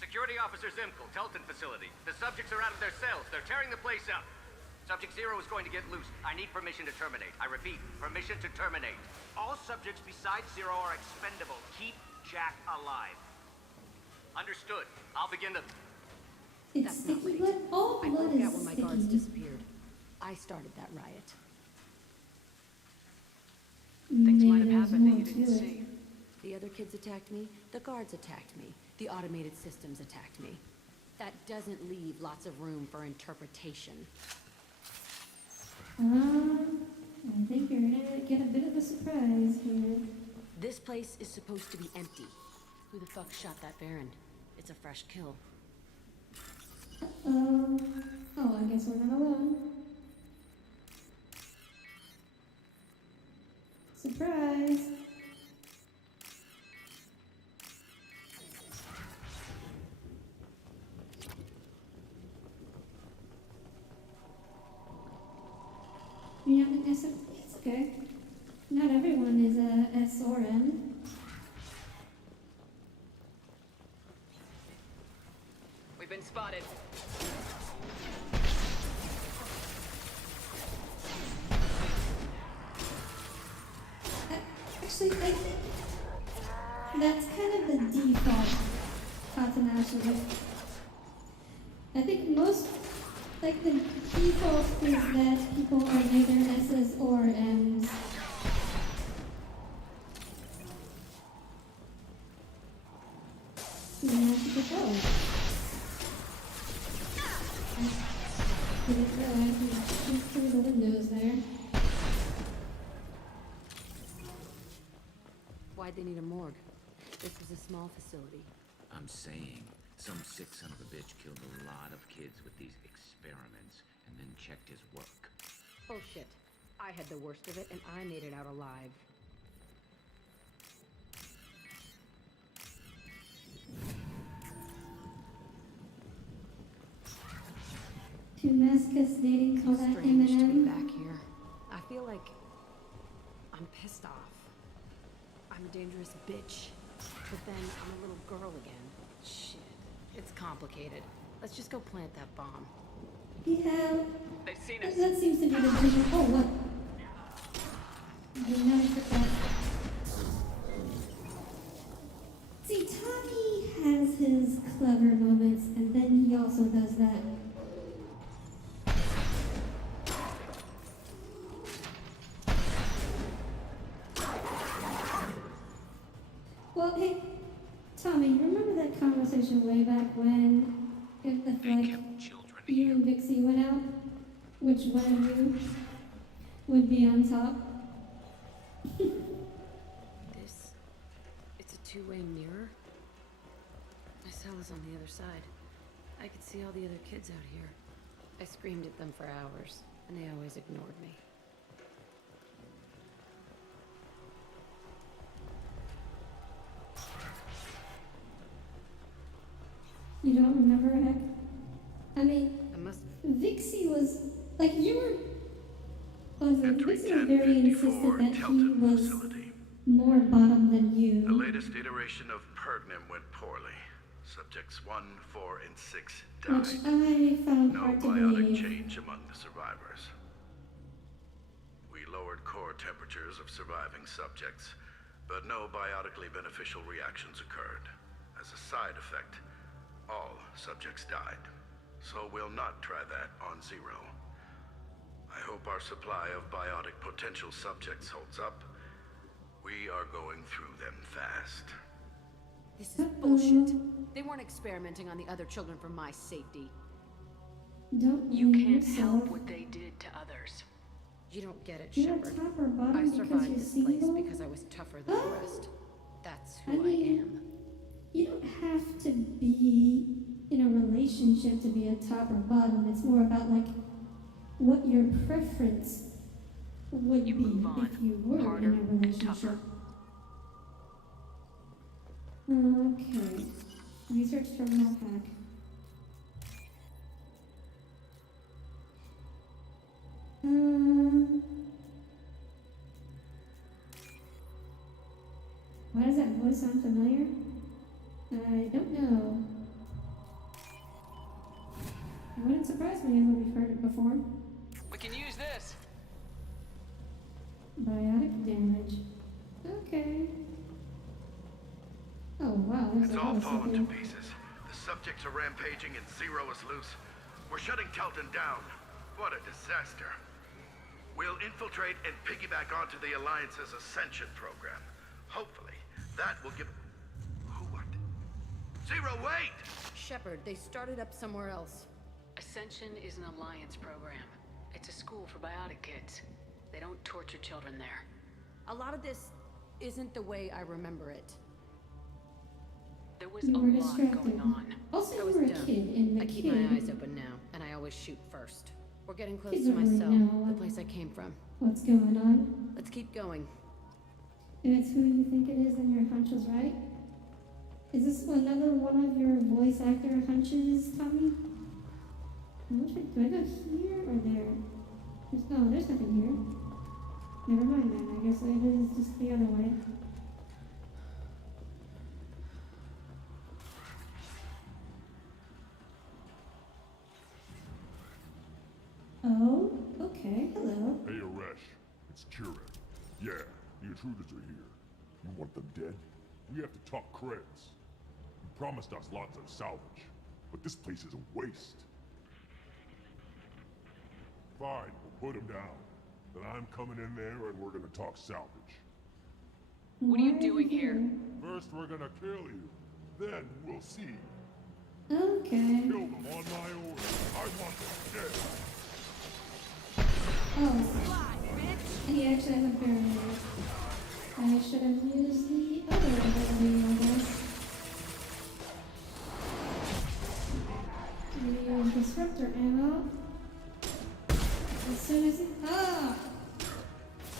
Security Officer Zimkel, Telton facility. The subjects are out of their cells. They're tearing the place up. Subject Zero is going to get loose. I need permission to terminate. I repeat, permission to terminate. All subjects besides Zero are expendable. Keep Jack alive. Understood. I'll begin to... It's That's not sticky right. blood. All I blood broke is out when my guards sticky. disappeared. I started that riot. Things might have Maybe there's happened that more you didn't to it. see. The other kids attacked me, the guards attacked me, the automated systems attacked me. That doesn't leave lots of room for interpretation. I think you're gonna get a bit of a surprise here. This place is supposed to be empty. Who the fuck shot that Baron? It's a fresh kill. Oh, I guess we're not alone. Surprise! You're not an SR? It's okay. Not everyone is a S or M. We've been spotted. Actually, I think that's kind of the default pattern, actually. I think most, like, the default is that people are neither S's or M's. You have to get going. I didn't realize you shoot through the windows there. Why'd they need a morgue? This was a small facility. I'm saying, some sick son of a bitch killed a lot of kids with these experiments and then checked his work. Bullshit. I had the worst of it, and I made it out alive. Damascus dating call that Strange to be Eminem. back here. I feel like I'm pissed off. I'm a dangerous bitch. But then I'm a little girl again. Shit. It's complicated. Let's just go plant that bomb. Yeah. They've seen us. That seems to be the vision. Oh, what? You never forget. See, Tommy has his clever moments, and then he also does that. Well, hey, Tommy, remember that conversation way back when, if you and Vixie went out, which one of you would be on top? It's a two-way mirror. My cell is on the other side. I could see all the other kids out here. I screamed at them for hours, and they always ignored me. You don't remember, Heck? I mean, I must. Vixie was, like, you were, Vixie was very insistent that he was more bottom than The you. latest iteration of Pergnum went poorly. Subjects 1, 4, and 6 Which died. I found No hard to biotic believe. change among the survivors. We lowered core temperatures of surviving subjects, but no biotically beneficial reactions occurred. As a side effect, all subjects died. So we'll not try that on Zero. I hope our supply of biotic potential subjects holds up. We are going through them fast. This is bullshit. They weren't experimenting on the other children for my safety. Don't You blame can't yourself. help what they did to others. You don't get it, You're a Shepard. top or bottom I because survived you're this single? place because I was tougher than the rest. That's I who I mean, am. you don't have to be in a relationship to be a top or bottom. It's more about, like, what your preference would be if you were in a relationship. Okay. Research terminal hack. Why does that voice sound familiar? I don't know. It wouldn't surprise me if we've heard it before. We can use this. Biotic damage. Okay. Oh wow, there's It's a all lot of fallen to something. pieces. The subjects are rampaging and Zero is loose. We're shutting Kelton down. What a disaster. We'll infiltrate and piggyback onto the Alliance's Ascension program. Hopefully, that will give... Who, what? Zero, wait! Shepard, they started up somewhere else. Ascension is an alliance program. It's a school for biotic kids. They don't torture children there. A lot of this isn't the way I remember it. There was You a were lot distracted. going on. Also, I you was were a dumb. kid, and the I keep kid... my eyes open now, and I always shoot first. We're getting close Kids to don't my really cell, know the place I came from. what's going on. Let's keep going. If it's who you think it is, then your hunch was right. Is this another one of your voice actor hunches, Tommy? Do I go here or there? There's nothing here. Never mind then. I guess it is just the other way. Oh, okay. Hello. Hey, Aresh. It's Kurek. Yeah, the intruders are here. You want them dead? We have to talk creds. You promised us lots of salvage, but this place is a waste. Fine, we'll put them down. Then I'm coming in there and we're gonna talk salvage. What are you doing here? First, we're gonna kill you. Then we'll see. Okay. Kill them on my order. I want them dead. Oh. He actually has a barrier. I should have used the other ability, I guess. Use disruptor ammo. As soon as it. Ah!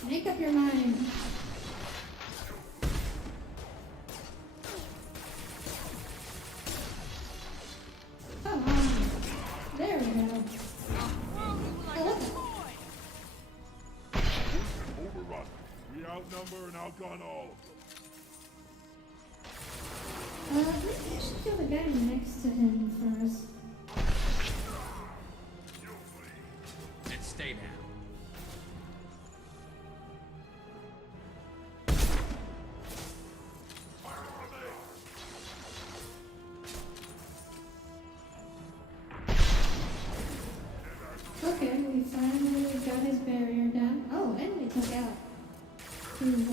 Make up your mind. Come on. There we go. Oh, what the? Overrun. We outnumber and outgun all of them. Maybe I should kill the guy next to him first. And stay down. Okay, we finally got his barrier down. Oh, and we took out his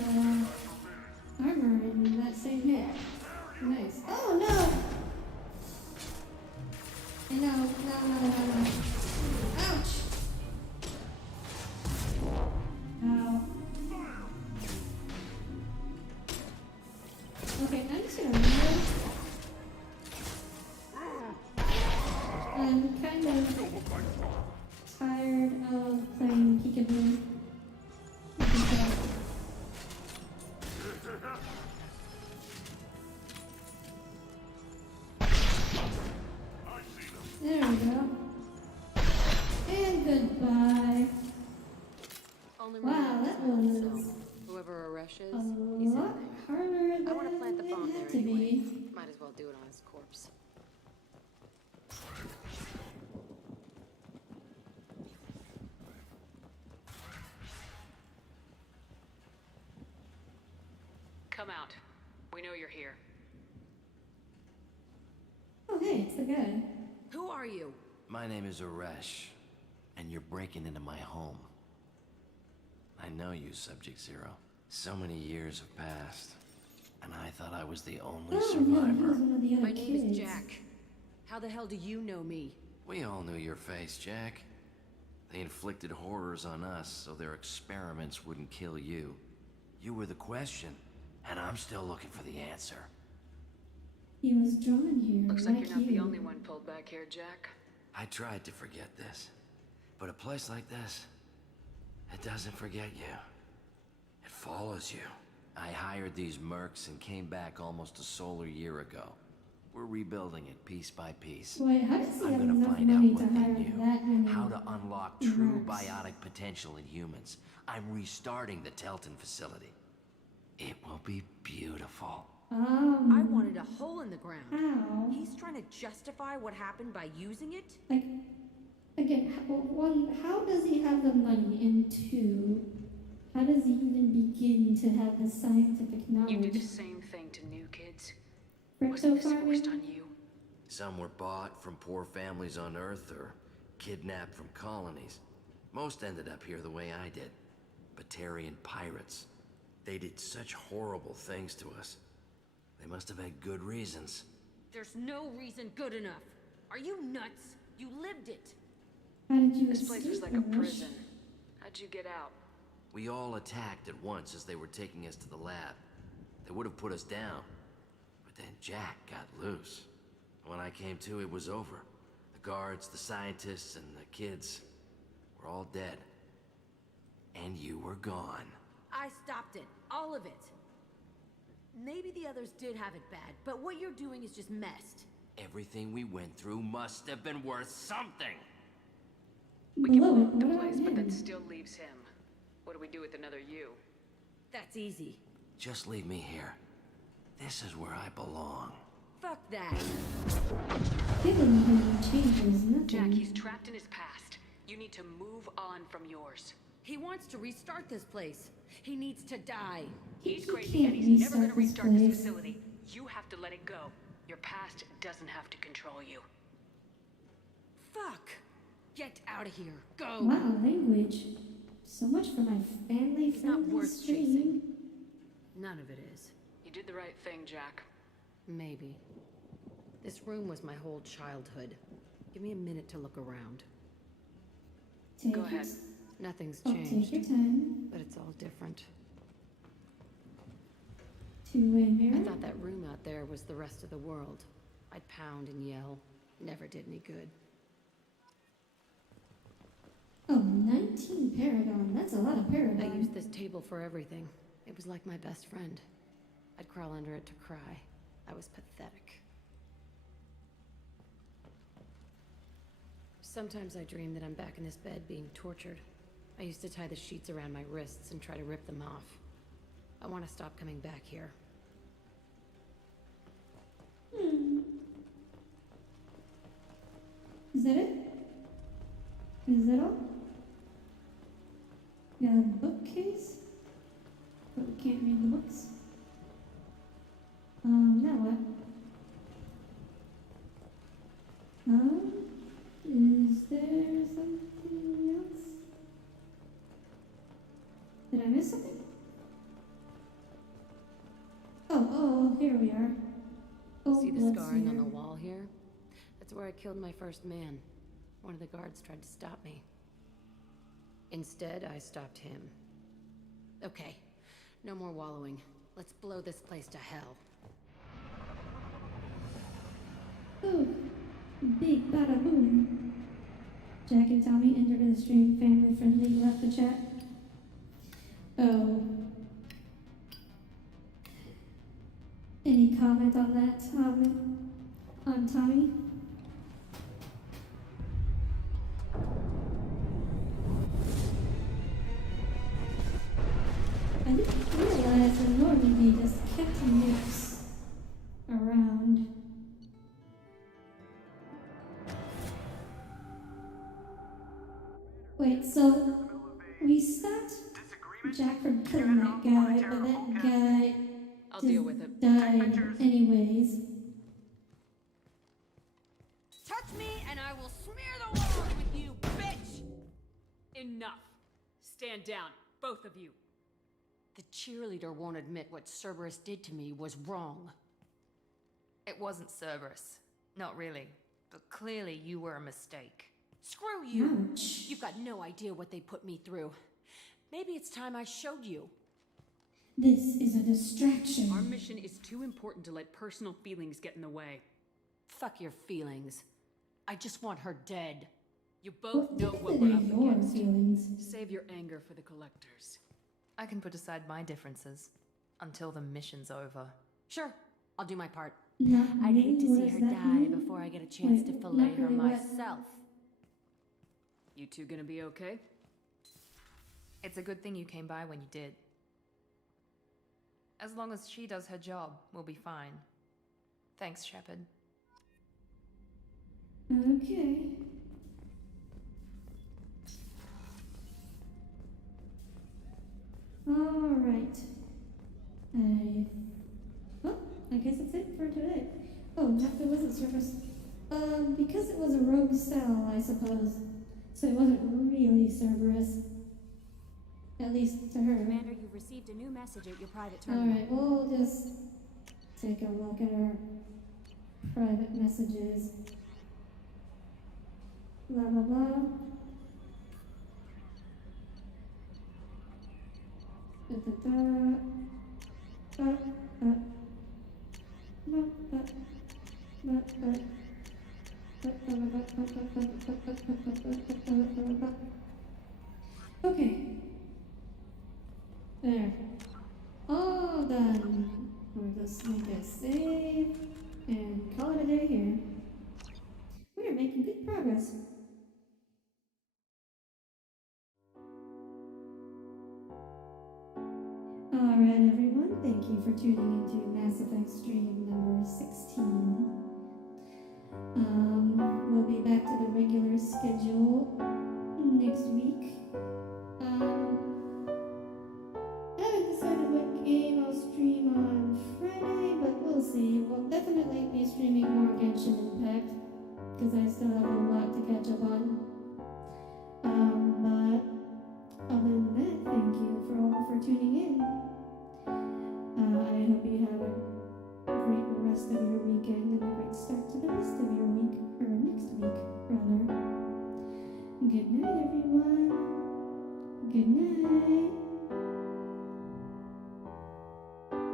armor in that same hit. Nice. Oh no! No. Ouch! Ow. Okay, I'm just gonna move. I'm kind of tired of playing peekaboo. There we go. And goodbye. Only Wow, that was whoever Aresh is, a he's in lot there. harder than I want to plant the bomb it there had to anyway. be. Might as well do it on his corpse. Come out. We know you're here. Oh, hey, it's the guy. Who are you? My name is Aresh, and you're breaking into my home. I know you, Subject-Zero. So many years have passed, and I thought I was the only Oh, no, he survivor. was one of the other My name kids. is Jack. How the hell do you know me? We all knew your face, Jack. They inflicted horrors on us so their experiments wouldn't kill you. You were the question, and I'm still looking for the answer. He was drawn here, Looks like like you're not the you. only one pulled back here, Jack. I tried to forget this, but a place like this, it doesn't forget you. It follows you. I hired these mercs and came back almost a solar year ago. We're rebuilding it piece by piece. Wait, how does he I'm have gonna enough find out money to what they hire knew, that many how to unlock true mercs? biotic potential in humans. I'm restarting the Telton facility. It will be beautiful. I wanted a hole in the ground. How? He's trying to justify what happened by using it? Like, again, one, how does he have the money? And two, how does he even begin to have the scientific knowledge? You did the same thing to new kids. Crypto Wasn't this farming? forced on you? Some were bought from poor families on Earth or kidnapped from colonies. Most ended up here the way I did. Batarian pirates. They did such horrible things to us. They must have had good reasons. There's no reason good enough. Are you nuts? You lived it. How did you This place was escape, like a Aresh? prison. How'd you get out? We all attacked at once as they were taking us to the lab. They would have put us down. But then Jack got loose. When I came to, it was over. The guards, the scientists, and the kids were all dead. And you were gone. I stopped it. All of it. Maybe the others did have it bad, but what you're doing is just messed. Everything we went through must have been worth something. We can Below blow it, up the what about place, but that him? still leaves him. What do we do with another you? That's easy. Just leave me here. This is where I belong. Fuck that. Giving him changes nothing. Jack, he's trapped in his past. You need to move on from yours. He wants to restart this place. He needs to die. He's He crazy can't and he's never gonna restart restart this this place. facility. You have to let it go. Your past doesn't have to control you. Fuck. Get out of here. Go. Wow, language. So much for my family It's not friendly worth stream. chasing. None of it is. You did the right thing, Jack. Maybe. This room was my whole childhood. Give me a minute to look around. Take Go it. ahead. Nothing's Oh, changed, take your time. but it's all different. Two-way I mirror. thought that room out there was the rest of the world. I'd pound and yell. Never did any good. Oh, 19 Paragon. That's a lot of I Paragon. used this table for everything. It was like my best friend. I'd crawl under it to cry. I was pathetic. Sometimes I dream that I'm back in this bed being tortured. I used to tie the sheets around my wrists and try to rip them off. I want to stop coming back here. Is that it? Is that all? Got a bookcase? But we can't read the books. Now what? Is there something else? Did I miss something? Oh, here we are. Oh, See the blood's scarring on here. the wall here? That's where I killed my first man. One of the guards tried to stop me. Instead, I stopped him. Okay, no more wallowing. Let's blow this place to hell. Ooh, big bada boom. Jack and Tommy entered the stream. Family friendly. Left the chat. Oh. Any comment on that, Tommy? On Tommy? I didn't realize that normally they just kept nukes around. Wait, so we stopped Jack from killing that guy, but that guy I'll just deal with it. died anyways. Touch me and I will smear the walls with you, bitch! Enough. Stand down, both of you. The cheerleader won't admit what Cerberus did to me was wrong. It wasn't Cerberus. Not really. But clearly you were a mistake. Screw you! Ouch. You've got no idea what they put me through. Maybe it's time I showed you. This is a distraction. Our mission is too important to let personal feelings get in the way. Fuck your feelings. I just want her dead. You both know what What we're are up your against. feelings? Save your anger for the collectors. I can put aside my differences until the mission's over. Sure, I'll do my part. Not I'd hate to really, see what her does that die mean? before I get a chance Wait, to fillet not her really what? myself. You two gonna be okay? It's a good thing you came by when you did. As long as she does her job, we'll be fine. Thanks, Shepard. Okay. Alright. I guess that's it for today. Oh, no, it wasn't Cerberus. Because it was a rogue cell, I suppose. So it wasn't really Cerberus. At least to her. Commander, you've received a new message at your private terminal. Alright, we'll just take a look at our private messages. Blah blah blah. Da, da, da. Ba, ba. Ba, ba. Okay. There. All done. We'll just make a save and call it a day here. We are making good progress. you for tuning into Mass Effect stream number 16. We'll be back to the regular schedule next week. I haven't decided what game I'll stream on Friday, but we'll see. We'll definitely be streaming more Genshin Impact, because I still have a lot to catch up on. But other than that, thank you for tuning in. I hope you have a great rest of your weekend and a great start to the rest of your week, or next week, rather. Good night, everyone. Good night.